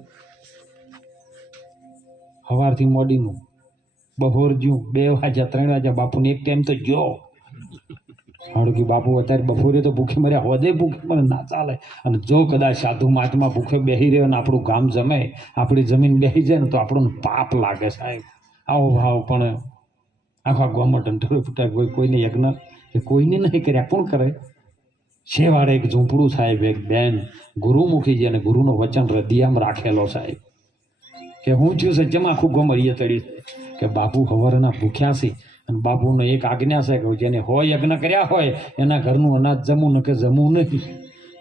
સવારથી મોડીનું બપોર જ્યું 2 વાગ્યા 3 વાગ્યા બાપુને એક ટાઈમ તો ગયો. હાડું કે બાપુ અત્યારે બપોરે તો ભૂખે મર્યા, હોદે ભૂખે મને ના ચાલે. અને જો કદાચ સાધુ મહાત્મા ભૂખે બેસી રહ્યો ને આપણું ગામ જમે, આપણી જમીન બેસી જાય ને તો આપણને પાપ લાગે સાહેબ. આવો ભાવ પણ આખા ગામમાં ઢંઢેરો ફૂટાય. કોઈને યજ્ઞ એ કોઈને નહીં કર્યા, કોણ કરે? છેવાડે એક ઝૂંપડું સાહેબ, એક બેન ગુરુમુખી છે અને ગુરુનો વચન હૃદયમાં રાખેલો સાહેબ કે હું છું સજ્જમ આખું ગામ હરિયે ચડી કે બાપુ હવારના ભૂખ્યા છે અને બાપુનો એક આજ્ઞા છે કે જેને હોય યજ્ઞ કર્યા હોય એના ઘરનું અનાજ જમવું ને કે જમવું નહીં.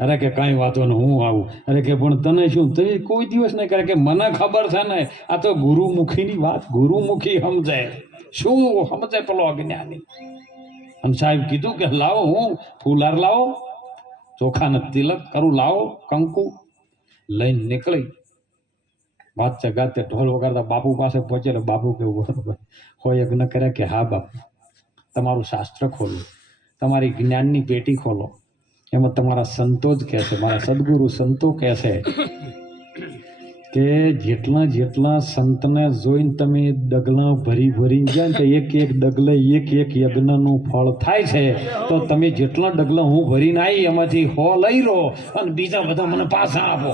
અરે કે કાંઈ વાતો ને હું આવું. અરે કે પણ તને શું તે કોઈ દિવસ નહીં કરે કે મને ખબર છે ને આ તો ગુરુમુખીની વાત, ગુરુમુખી સમજે શું સમજે પેલો અજ્ઞાની. અને સાહેબ કીધું કે લાવો હું ફૂલહાર લાવો, ચોખાને તિલક કરું, લાવો કંકુ લઈને નીકળી. વાત ચગાતે ઢોલ વગાડતા બાપુ પાસે પહોંચેલો. બાપુ કેવું બરોબર હોય યજ્ઞ કર્યા કે હા બાપુ તમારું શાસ્ત્ર ખોલો, તમારી જ્ઞાનની પેટી ખોલો, એમાં તમારા સંતો જ કહે છે, મારા સદગુરુ સંતો કહે છે કે જેટલા સંતને જોઈને તમે ડગલા ભરીને જાય ને તો એક ડગલે એક યજ્ઞનું ફળ થાય છે. તો તમે જેટલા ડગલા હું ભરીને આવી એમાંથી 100 લઈ લો અને બીજા બધા મને પાછા આપો.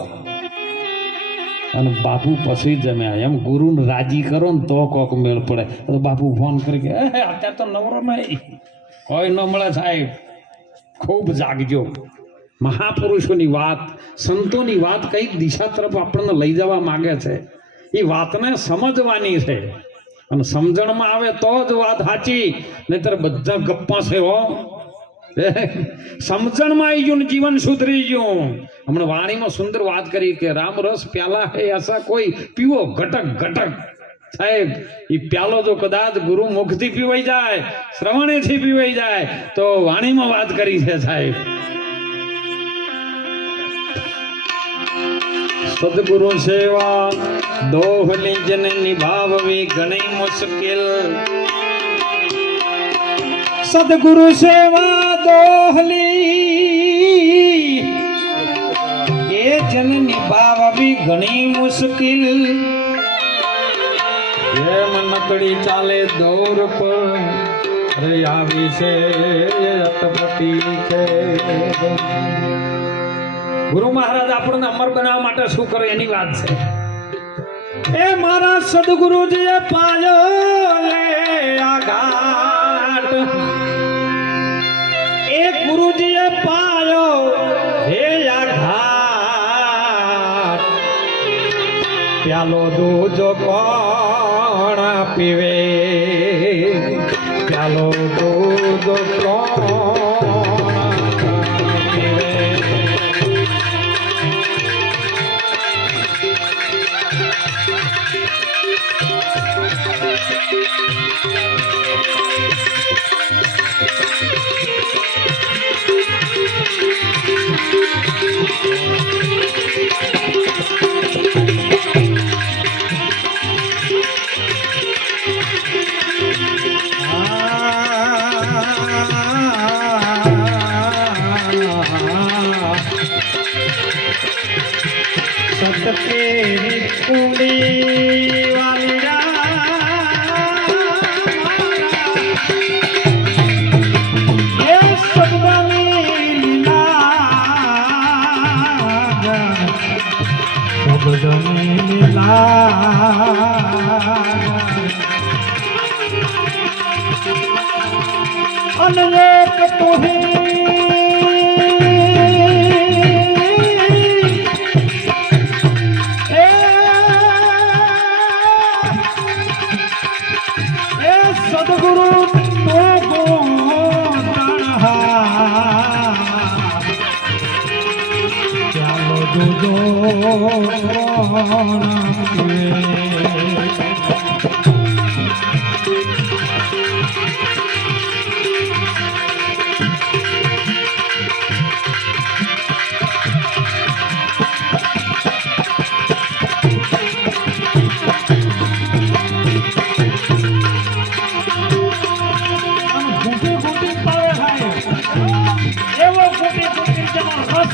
અને બાપુ પછી જમ્યા. એમ ગુરુને રાજી કરો ને તો કોક મેળ પડે. તો બાપુ ફોન કરી કે અત્યારે તો નવરો નહીં, કોઈ ન મળે સાહેબ. ખૂબ જાગજો. મહાપુરુષોની વાત, સંતોની વાત કઈક દિશા તરફ આપણને લઈ જવા માંગે છે. એ વાતને સમજવાની છે અને સમજણમાં આવે તો જ વાત સાચી, નહીતર બધા ગપ્પા છે હો. સમજણમાં આવી ગયું ને જીવન સુધરી ગયું. હમણાં વાણીમાં સુંદર વાત કરી કે રામ રસ પ્યાલા હે એસા કોઈ પીવો ઘટક ઘટક. સાહેબ એ પ્યાલો જો કદાચ ગુરુ મુખથી પીવાઈ જાય, શ્રવણેથી પીવાઈ જાય તો વાણીમાં વાત કરી છે સાહેબ. સદગુરુ સેવા દોહલી જન નિભાવવી ઘણી મુશ્કેલ. સદગુરુ સેવા દોહલી એ જન નિભાવવી ઘણી મુશ્કેલ. એમ નકડી ચાલે દોર પર રે આવી છે અટપટી છે. ગુરુ મહારાજ આપણને અમર બનાવવા માટે શું કરે એની વાત છે. એ મારા સદગુરુજીએ પાયો લે આઘાટ, એ ગુરુજીએ પાયો હે આઘાટ. પ્યાલો દૂજો કોણ પીવે, પ્યાલો દૂજો કોણ પીવે. સતપેરી કુંડી વાલીડા એ સદગની લીલા અને એક તુહી સદગુરુ તો ચાલો દૂધો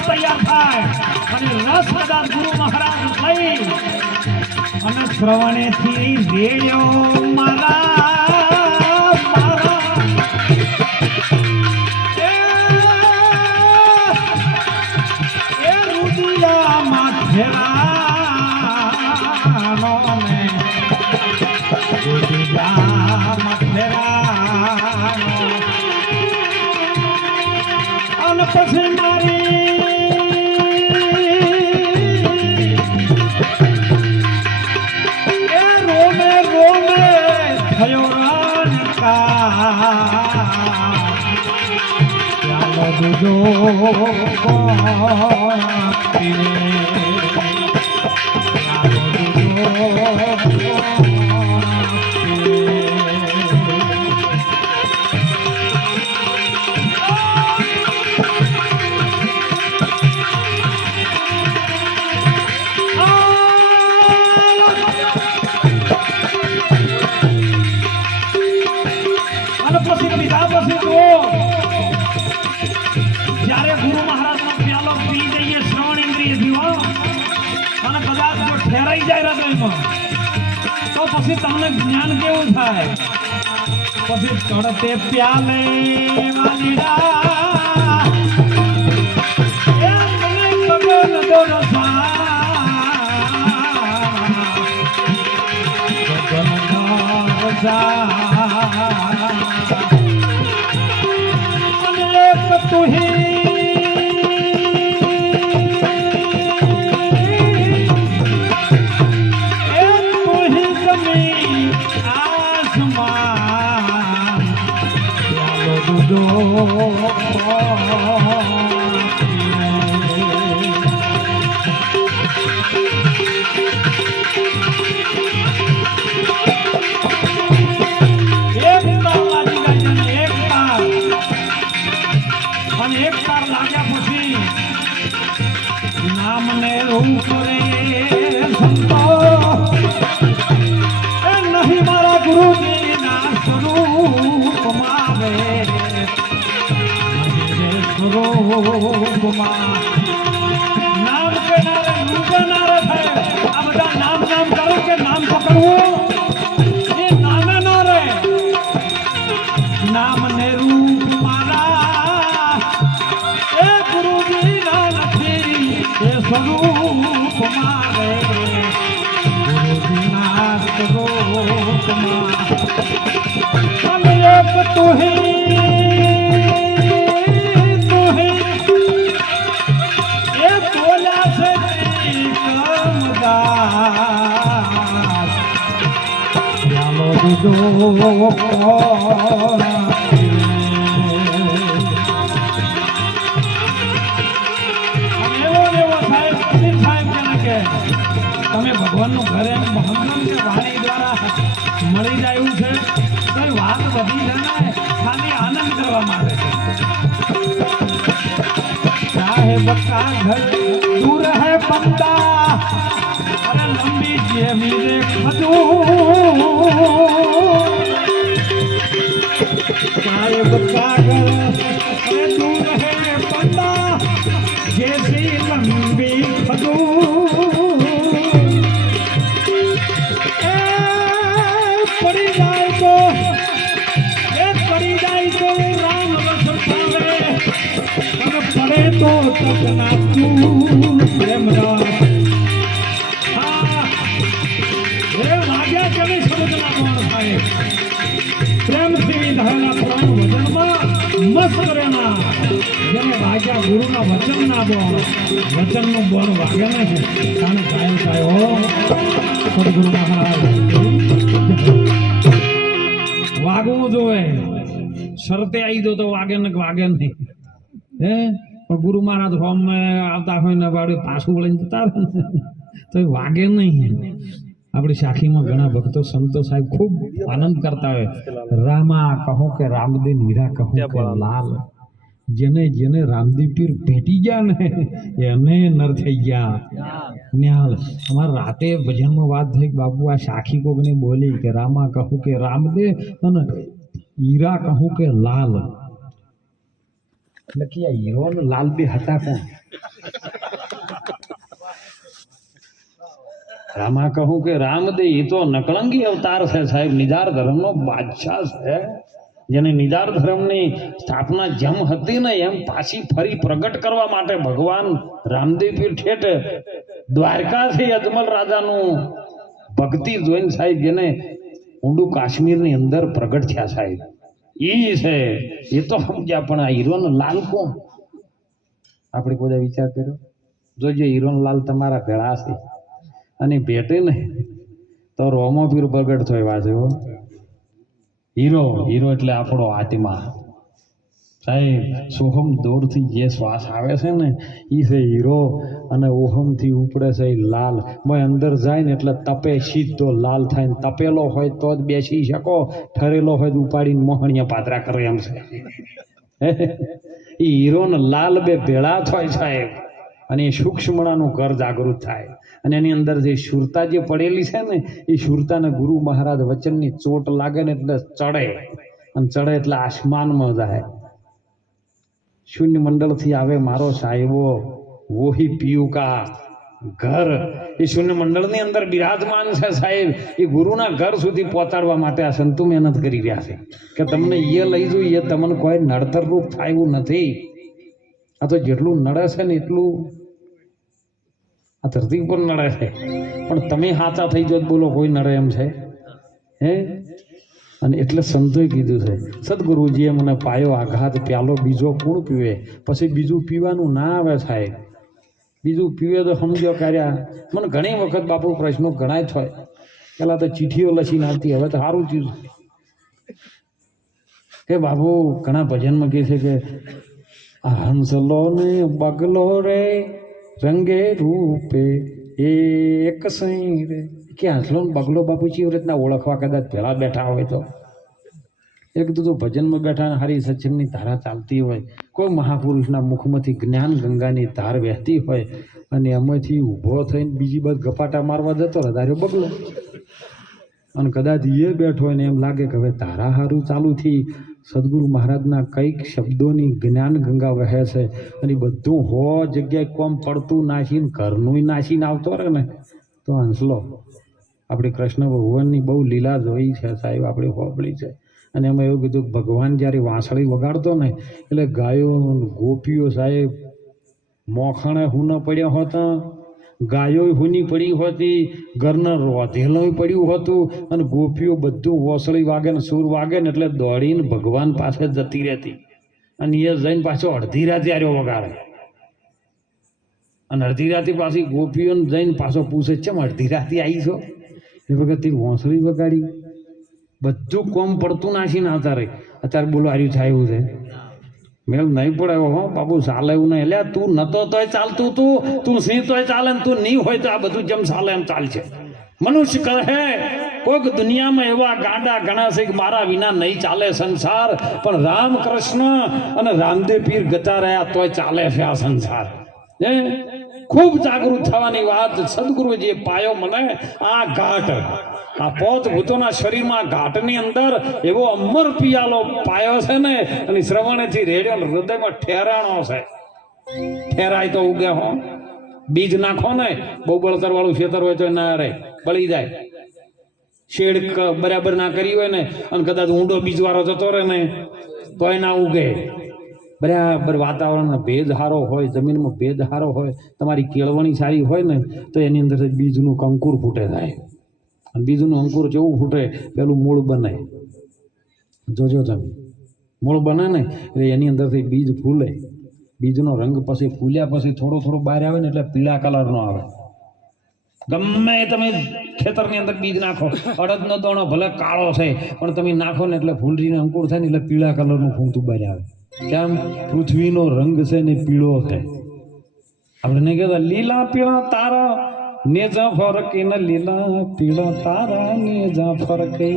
તૈયાર થાય અને રસ કદાચ ગુરુ મહારાજ લઈ અને શ્રવણેથી રેડ્યો મારા એ રુદિયા માથેરાનો ને રુદિયા માથેરાનો અને પછી મારી દૂધો અને પછી પીધા પછી તો જ્યારે ગુરુ મહારાજ નો પ્યાલો પી જઈએ શ્રવણ ઇન્દ્રિયથી અને કદાચ જો ઠેરાઈ જાય હૃદયમાં તો પછી તમને જ્ઞાન કેવું થાય. પછી ચડતે પ્યાલે વાલીડા એ મને ગગન દોરસા ગગન દોરસા તુહી જમી આસમાન જો એક તાર લાગ્યા પછી નામને રૂપ રે સંતો એ નહીં મારા ગુરુજી ના સ્વરૂપમાં રે સ્વરૂપમાં નામ કેનારે રૂપનારે થાય આ બધા નામ નામ કરો કે નામ પકડવું એ નામે ન રે નામ ને રૂપ મારા એ ગુરુજી ના નથી એ સ્વરૂપમાં રે ગુરુજી ના સ્વરૂપમાં અમે એક તુહી એ બોલા છે કમદાસ ચાલો દીધો તમે ભગવાનનું ઘરે મહંગમ કે વાણી દ્વારા મળી જાય એવું છે તો એ વાત બધી છે ને ખાલી આનંદ કરવા માટે છે સાહેબ કા ઘર દૂર હે બંદા અરે લંબી જેવી રે ખજૂર સાહેબ કા ઘર દૂર હે બંદા જેસી લંબી ખજૂર પડી જાય તો રામ રસ પાવે અને પડે તો તકના તું પ્રેમ રામ હા એ વાગ્યા ચડી શબ્દના કોણ થાય પ્રેમથી ધરેલા પુરાણ વચનમાં મસ્ત રેના જેને વાગ્યા ગુરુના વચનના બોણ વચનનું બોણ વાગે ને તાને કાયમ થાય સદગુરુ મહારાજ વાગવું જોવે શરતે આવી દો તો વાગે ને વાગે નહીં હે પણ ગુરુ મહારાજ હોમ આવતા હોય ને વાળે પાછું વળીને જતા રહે ને તો એ વાગે નહીં. આપણી સાખીમાં ઘણા ભક્તો સંતો સાહેબ ખૂબ આનંદ કરતા હોય રામા કહો કે રામદેવ હીરા કહો કે લાલ જેને જેને રામદેવ પીર ભેટી ગયા ને એને નર થઈ ગયા ન્યાલ. અમારે રાતે ભજનમાં વાત થઈ બાપુ આ સાખી કોકને બોલી કે રામા કહું કે રામદેવ અને હીરા કહું કે લાલ એટલે કે આ હીરો ને લાલ બે હતા કોણ? રામા કહું કે રામદેવ એ તો નકળંગી અવતાર છે સાહેબ, નિદાર ધર્મનો બાદશાહ છે જેને નિદાર ધર્મની સ્થાપના જેમ હતી ને એમ પાછી ફરી પ્રગટ કરવા માટે ભગવાન રામદેવ પીર ઠેઠ દ્વારકાથી અજમલ રાજાનું ભક્તિ જોઈને સાહેબ જેને ઊંડું કાશ્મીરની અંદર પ્રગટ થયા સાહેબ ઈ છે એ તો સમજ્યા. પણ આ હીરોનો લાલ કોણ? આપણે કોઈ વિચાર કર્યો? જોજો હીરોનો લાલ તમારા ભેળા છે અને ભેટે ને તો રોમો પીર પ્રગટ થયો વાંચે હીરો. હીરો એટલે આપણો આત્મા સાહેબ. સોહમ દોરથી જે શ્વાસ આવે છે ને એ છે હીરો અને ઓહમથી ઉપડે છે એ લાલ. મેં અંદર જાય ને એટલે તપે સીધો લાલ થાય ને તપેલો હોય તો જ બેસી શકો, ઠરેલો હોય તો ઉપાડીને મોહણિયા પાતરા કરે એમ છે. એ હીરો ને લાલ બે ભેળા થાય સાહેબ અને એ સૂક્ષ્મણાનું ઘર જાગૃત થાય અને એની અંદર જે શુરતા જે પડેલી છે ને એ શુરતાને ગુરુ મહારાજ વચનની ચોટ લાગે ને એટલે ચડે અને ચડે એટલે આસમાનમાં જાય. શૂન્ય મંડળથી આવે મારો સાહેબો વોહી પીયું કા ઘર. એ શૂન્ય મંડળની અંદર બિરાજમાન છે સાહેબ. એ ગુરુના ઘર સુધી પહોંચાડવા માટે આ સંતો મહેનત કરી રહ્યા છે કે તમને એ લઈ જવું એ તમને કોઈ નડતર રૂપ થાય એવું નથી. આ તો જેટલું નડે છે ને એટલું આ ધરતી ઉપર નડે છે, પણ તમે સાચા થઈ જાઓ બોલો કોઈ નડે એમ છે હે? અને એટલે સંતોએ કીધું છે સદગુરુજીએ મને પાયો આઘાત પ્યાલો બીજો કોણ પીવે? પછી બીજું પીવાનું ના આવે સાહેબ. બીજું પીવે તો સમજો કર્યા. મને ઘણી વખત બાપુ પ્રશ્નો ઘણા જ હોય. પહેલાં તો ચીઠીઓ લખીને આવતી, હવે તો સારું ચીજ કે બાબુ ઘણા ભજનમાં કહે છે કે હંસલો ને બગલો રે રંગે રૂપે એક સઈ રે, કે હંસલો ને બગલો બાપુ કેવી રીતના ઓળખવા કદાચ પહેલા બેઠા હોય તો એક તો ભજનમાં બેઠા હારી સત્સંગની ધારા ચાલતી હોય, કોઈ મહાપુરુષના મુખમાંથી જ્ઞાન ગંગાની ધાર વહેતી હોય અને એમાંથી ઊભો થઈને બીજી બાજુ ગપાટા મારવા જતો રધાર્યો બગલો, અને કદાચ એ બેઠો હોય ને એમ લાગે કે હવે ધારા હારું ચાલુ થી સદગુરુ મહારાજના કંઈક શબ્દોની જ્ઞાન ગંગા વહે છે અને બધું હો જગ્યાએ કોમ પડતું નાસીને ઘરનું નાસીને આવતો રહે ને તો હંસલો આપણી કૃષ્ણ ભગવાનની બહુ લીલા જોઈ છે સાહેબ, આપણી હોબળી છે. અને એમાં એવું કીધું કે ભગવાન જ્યારે વાંસળી વગાડતો ને એટલે ગાયો ગોપીઓ સાહેબ મોખણે હું ન પડ્યા હોતા, ગાયો હુની પડી હોતી, ઘરના રોધેલું પડ્યું હતું, અને ગોપીઓ બધું ઓસળી વાગે ને સૂર વાગે ને એટલે દોડીને ભગવાન પાસે જતી રહેતી, અને એ જઈને પાછો અડધી રાતે આર્યો વગાડે, અને અડધી રાતે પાછી ગોપીઓને જઈને પાછો પૂછે ચમ અડધી રાતે આવી છો, એ વખત ઓસળી વગાડી બધું કોમ પડતું નાસીને આવતા રહી. અત્યારે બોલો આર્યું થાય એવું છે મેળ નહીં પડે હો બાબુ, ચાલે એવું નહીં. એટલે તું નતો તોય ચાલતું તું સિંહ તોય ચાલે ને તું નહીં હોય તો આ બધું જેમ ચાલે એમ ચાલશે. મનુષ્ય કહે કોઈક દુનિયામાં એવા ગાંડા ઘણા છે કે મારા વિના નહીં ચાલે સંસાર, પણ રામકૃષ્ણ અને રામદેવ પીર ગતા રહ્યા તોય ચાલે છે આ સંસાર. ખૂબ જાગૃત થવાની વાત. સદગુરુજીએ પાયો મને આ ઘાટ, આ પોત ભૂતોના શરીરમાં ઘાટની અંદર એવો અમર પિયાલો પાયો છે ને, અને શ્રવણેથી રેડિયો હૃદયમાં ઠેરાણો છે. ઠેરાય તો ઉગે હો, બીજ નાખો ને બહુ બળતર વાળું ખેતર હોય તો ના રે બળી જાય. શેડ બરાબર ના કરી હોય ને અને કદાચ ઊંડો બીજ વાળો જતો રહે ને તોય ના ઉગે. બરાબર વાતાવરણનો ભેજ સારો હોય, જમીનમાં ભેજ સારો હોય, તમારી કેળવણી સારી હોય ને તો એની અંદર બીજનું અંકુર ફૂટે થાય. અને બીજનું અંકુર જેવું ફૂટે પેલું મૂળ બને, જોજો તમે મૂળ બને ને એટલે એની અંદરથી બીજ ફૂલે. બીજનો રંગ પછી ફૂલ્યા પછી થોડો થોડો બહાર આવે ને એટલે પીળા કલરનો આવે. ગમે તમે ખેતરની અંદર બીજ નાખો, અડદનો દાણો ભલે કાળો છે પણ તમે નાખો ને એટલે ફૂલરીને અંકુર થાય ને એટલે પીળા કલરનું ફૂમતું બહાર આવે. કેમ? પૃથ્વીનો રંગ છે ને પીળો છે. આપણે નહીં કહેતા લીલા પીળા તારા ને જા ફરકે ને લીલા પીળા તારા ને જા ફરકે,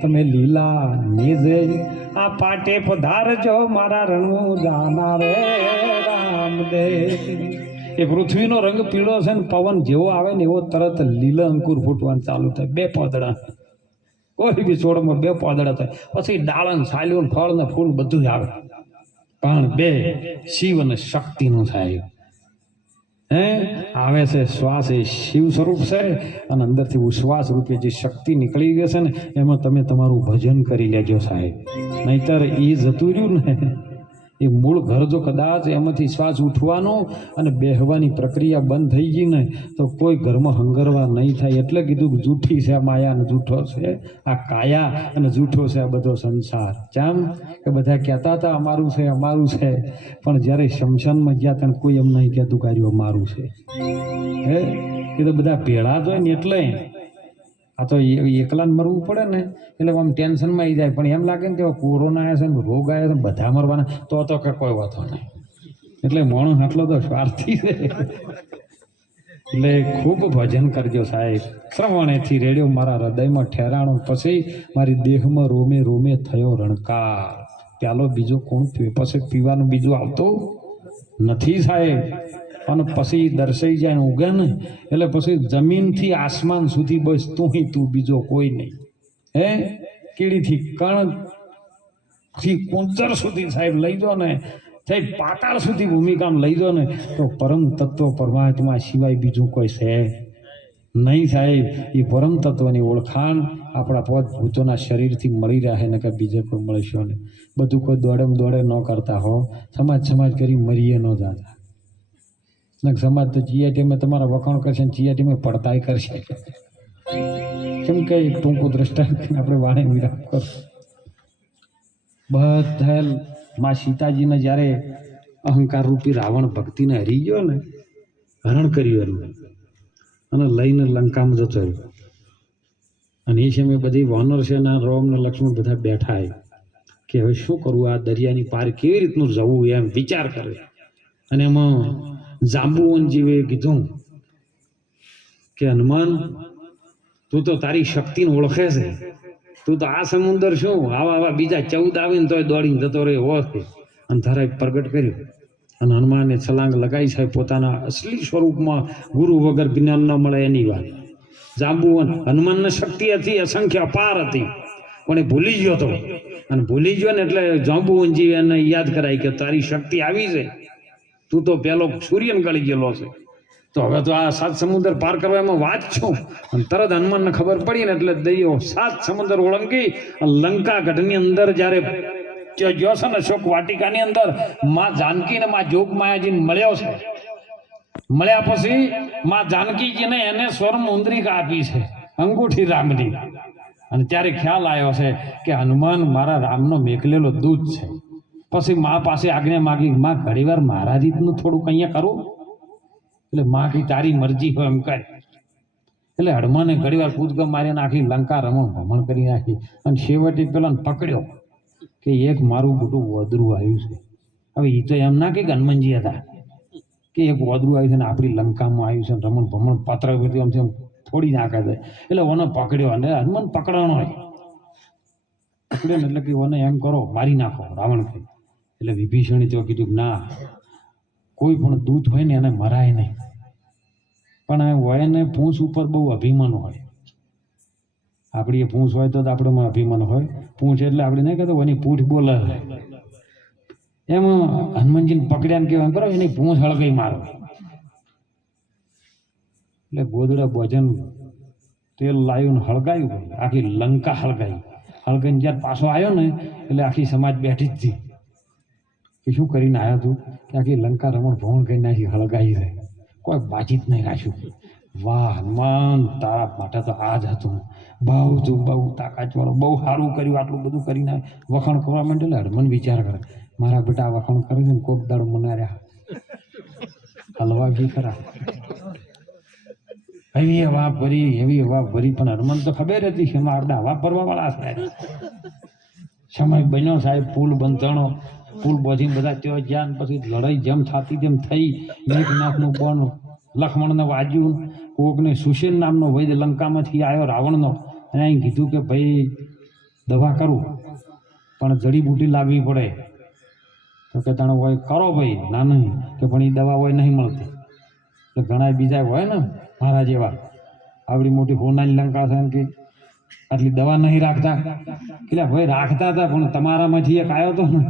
તમે લીલા નીજે આ પાટે પધારજો મારા રણું જાના રે રામદેવ. એ પૃથ્વીનો રંગ પીળો છે ને પવન જેવો આવે ને એવો તરત લીલા અંકુર ફૂટવાનું ચાલુ થાય. બે પોદડા, કોઈ બી છોડમાં બે પોદડા થાય, પછી ડાળન છાલ્યું ફળ ને ફૂલ બધું આવે, પણ બે શિવ અને શક્તિનું થાય. આવે છે શ્વાસ એ શિવ સ્વરૂપ છે, અને અંદરથી ઉશ્વાસ રૂપે જે શક્તિ નીકળી ગઈ છે ને એમાં તમે તમારું ભજન કરી લેજો સાહેબ. નહીતર એ જતું રહ્યું ને એ મૂળ ઘર જો કદાચ એમાંથી શ્વાસ ઉઠવાનો અને બેહવાની પ્રક્રિયા બંધ થઈ ગઈ ને તો કોઈ ઘરમાં હંગરવા નહીં થાય. એટલે કીધું કે જૂઠી છે માયા અને જૂઠો છે આ કાયા અને જૂઠો છે આ બધો સંસાર. કેમ કે બધા કહેતા હતા અમારું છે અમારું છે, પણ જ્યારે શમશાનમાં ગયા ત્યારે કોઈ એમ નહીં કહેતું કાર્યું અમારું છે. એ તો બધા ભેળા જ હોય ને એટલે આ તો એકલા મરવું પડે ને એટલે આમ ટેન્શનમાં આવી જાય. પણ એમ લાગે ને કે કોરોના આવ્યા છે ને રોગ આવ્યા છે બધા મરવાના તો કે કોઈ વાતો નહીં. એટલે માણસ આટલો તો સ્વાર્થી છે. એટલે ખૂબ ભજન કરજો સાહેબ. શ્રવણેથી રેડિયો મારા હૃદયમાં ઠેરાણો, પછી મારી દેહમાં રોમે રોમે થયો રણકાર. પ્યાલો બીજો કોણ પીવે? પછી પીવાનું બીજું આવતું નથી સાહેબ. અને પછી દર્શાઈ જાય ને ઉગે ને એટલે પછી જમીનથી આસમાન સુધી બસ તું બીજો કોઈ નહીં. કીડીથી કણથી કુંચર સુધી સાહેબ લઈ દો ને, સાહેબ પાતાળ સુધી ભૂમિકામાં લઈ દો ને તો પરમ તત્વ પરમાત્મા સિવાય બીજું કોઈ છે નહીં સાહેબ. એ પરમ તત્વની ઓળખાણ આપણા પોત ભૂતોના શરીરથી મળી રહે ને કે બીજે કોઈ મળશો નહીં. બધું કોઈ દોડે ન કરતા હો, સમાજ કરી મરીએ ન જાતા. સમાજ તો જીઆઈટીમાં તમારા વખાણ કરશે ને જીઆઈટીમાં પડતાય કરશે. કેમ કે ટૂંકું દ્રષ્ટાંત આપણે વાણે વિરામ કરો. બધા માં સીતાજીને જ્યારે અહંકાર રૂપી રાવણ ભક્તિને હરી ગયો ને, હરણ કર્યું એનું અને લઈને લંકામાં જતો રહ્યો. અને એ સમયે બધી વાનર છે ને રોમ ને લક્ષ્મણ બધા બેઠા કે હવે શું કરવું, આ દરિયાની પાર કેવી રીતનું જવું એમ વિચાર કરે. અને એમાં જાંબુવનજીએ કીધું કે હનુમાન, તું તો તારી શક્તિને ઓળખે છે, તું તો આ સમુદર શું આવા બીજા 14 આવે ને તોય દોડીને જતો રહે એવો છે. અને તારા પ્રગટ કર્યું અને હનુમાને છલાંગ લગાવી સાહેબ પોતાના અસલી સ્વરૂપમાં. ગુરુ વગર જ્ઞાન ન મળે એની વાત. જાંબુવન હનુમાનને શક્તિ હતી, અસંખ્ય અપાર હતી, પણ એ ભૂલી ગયો હતો. અને ભૂલી ગયો ને એટલે જાંબુવનજી એને યાદ કરાય કે તારી શક્તિ આવી છે, તું તો પેલો સૂર્યને ગળી ગયેલો છે, તો હવે તો આ 7 સમુદ્ર પાર કરવામાં વાત છું. અને તરત હનુમાનને ખબર પડી ને એટલે દૈયો 7 સમુદ્ર ઓળંગી લંકા ગઢની અંદર જ્યારે ગયો છે ને, શોક વાટિકાની અંદર માં જાનકી ને માં જોગ માયાજીને મળ્યો છે. મળ્યા પછી માં જાનકીજીને એને સ્વર્ણ મુદ્રિકા આપી છે, અંગૂઠી રામની. અને ત્યારે ખ્યાલ આવ્યો છે કે હનુમાન મારા રામનો મેકલેલો દૂત છે. પછી માં પાસે આજ્ઞા માગી, માં ઘડીવાર મારા રીતનું થોડુંક અહીંયા કરું. એટલે માં કી તારી મરજી હોય એમ કહે. એટલે હનુમાને ઘડીવાર કૂદકા મારી નાખી, લંકા રમણ ભમણ કરી નાખી. અને છેવટે પેલા પકડ્યો કે એક મારું મોટું વદરું આવ્યું છે. હવે એ તો એમ ના કે હનુમાનજી હતા કે એક વદરું આવ્યું છે ને આપણી લંકામાં આવ્યું છે, રમણ ભમણ પાત્ર બધું આમ થોડી નાખે છે. એટલે ઓને પકડ્યો અને હનુમાન પકડવાનો હોય પકડ્યો ને એટલે કે ઓને એમ કરો મારી નાખો રાવણ કહે. એટલે વિભીષણે તો કીધું ના, કોઈ પણ દૂત હોય ને એને મરાય નહીં, પણ હોય ને પૂંછ ઉપર બહુ અભિમાન હોય. આપણી પૂંછ હોય તો આપણેમાં અભિમાન હોય. પૂંછ એટલે આપણે નહીં કહેતો એની પૂંછ બોલે. એમ હનુમાનજીને પકડ્યા ને કેવા કરો એની પૂંછ હળગાઈ મારો. એટલે ગોદડા ભોજન તેલ લાવ્યું ને હળગાયું, આખી લંકા હળગાઈ. હળગાઈને જ્યારે પાછો આવ્યો ને એટલે આખી સમાજ બેઠી જ હતી કે શું કરીને આવ્યો તું, કે આખી લંકા રમણ ભવન કરી નાખી, હળગાઈ રહે, કોઈ બાજી જ નહીં રાખ્યું. વાહ હનુમાન, તારા માટે તો આ જ હતું, બહુ તાકાતવાળો, બહુ સારું કર્યું, આટલું બધું કરીને વખાણ કરવા માંડે. એટલે હનુમાન વિચાર કરે, મારા બેટા વખાણ કરે છે ને કોક દાડો મને રહ્યા હલવા બી ખરા. એવી હવા ભરી પણ હનુમાન તો ખબર હતી કે એમાં આપણે હવા ભરવા વાળા છે. સમય બન્યો સાહેબ, પુલ બંધાણો, પુલ બોધી બધા ત્યાં જ્યાં પછી લડાઈ જેમ થતી તેમ થઈ. મેઘનાથનું બન લક્ષ્મણને વાજ્યું, કોકને સુશેન નામનો વૈદ્ય લંકામાંથી આવ્યો રાવણનો, અને અહીં કીધું કે ભાઈ દવા કરું પણ જડીબુટી લાવવી પડે. તો કે તને હોય કરો ભાઈ, ના નહીં કે પણ એ દવા હોય નહીં મળતી. તો ઘણા બીજા હોય ને મારા જેવા, આવડી મોટી હોનાની લંકા છે કે આટલી દવા નહીં રાખતા. એટલે ભાઈ રાખતા હતા પણ તમારામાંથી એક આવ્યો તો ને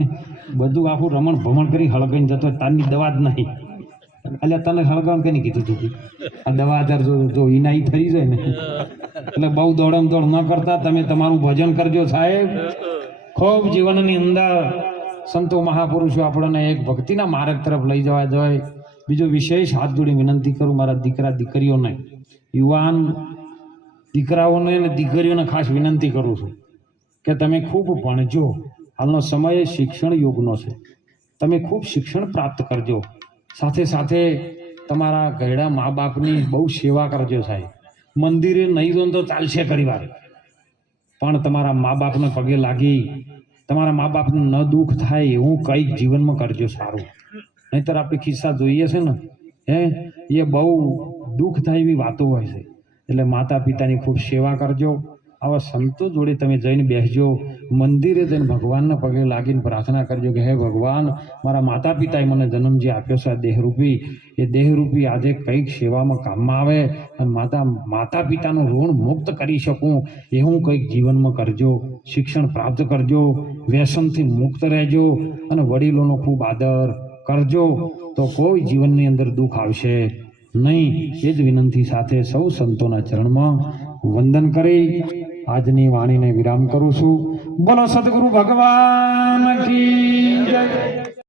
બધું આખું રમણ ભમણ કરી હળગાઈને જતો, તારની દવા જ નહીં. એટલે તને હળગાવાનું કઈ કીધું તું આ દવા આધાર જો ઈના ઈ થઈ જાય ને. એટલે બહુ દોડમ દોડ ન કરતા, તમે તમારું ભજન કરજો સાહેબ. ખૂબ જીવનની અંદર સંતો મહાપુરુષો આપણને એક ભક્તિના માર્ગ તરફ લઈ જવા જોઈએ. બીજો વિશેષ હાથ જોડી વિનંતી કરું મારા દીકરા દીકરીઓને, યુવાન દીકરાઓને અને દીકરીઓને ખાસ વિનંતી કરું છું કે તમે ખૂબ ભણજો. હાલનો સમય શિક્ષણ યુગનો છે, તમે ખૂબ શિક્ષણ પ્રાપ્ત કરજો. સાથે સાથે તમારા ઘરડા મા બાપની બહુ સેવા કરજો સાહેબ. મંદિરે નહીં દો તો ચાલશે ઘણી વાર, પણ તમારા મા બાપને પગે લાગી, તમારા મા બાપને ન દુઃખ થાય એવું કંઈક જીવનમાં કરજો સારું. નહીતર આપણે કિસ્સા જોઈએ છે ને એ બહુ દુઃખ થાય એવી વાતો હોય છે. એટલે માતા પિતાની ખૂબ સેવા કરજો. આવા સંતો જોડે તમે જઈને બેસજો, મંદિરે જઈને ભગવાનના પગે લાગીને પ્રાર્થના કરજો કે હે ભગવાન, મારા માતા પિતાએ મને જન્મ જે આપ્યો છે આ દેહરૂપી, એ દેહરૂપી આજે કંઈક સેવામાં કામમાં આવે અને માતા પિતાનું ઋણ મુક્ત કરી શકું એવું કંઈક જીવનમાં કરજો. શિક્ષણ પ્રાપ્ત કરજો, વ્યસનથી મુક્ત રહેજો અને વડીલોનો ખૂબ આદર કરજો, તો કોઈ જીવનની અંદર દુઃખ આવશે નહીં. એ જ વિનંતી સાથે સૌ સંતોના ચરણમાં વંદન કરી આજની વાણીને વિરામ કરું છું. બોલો સદગુરુ ભગવાન કી જય.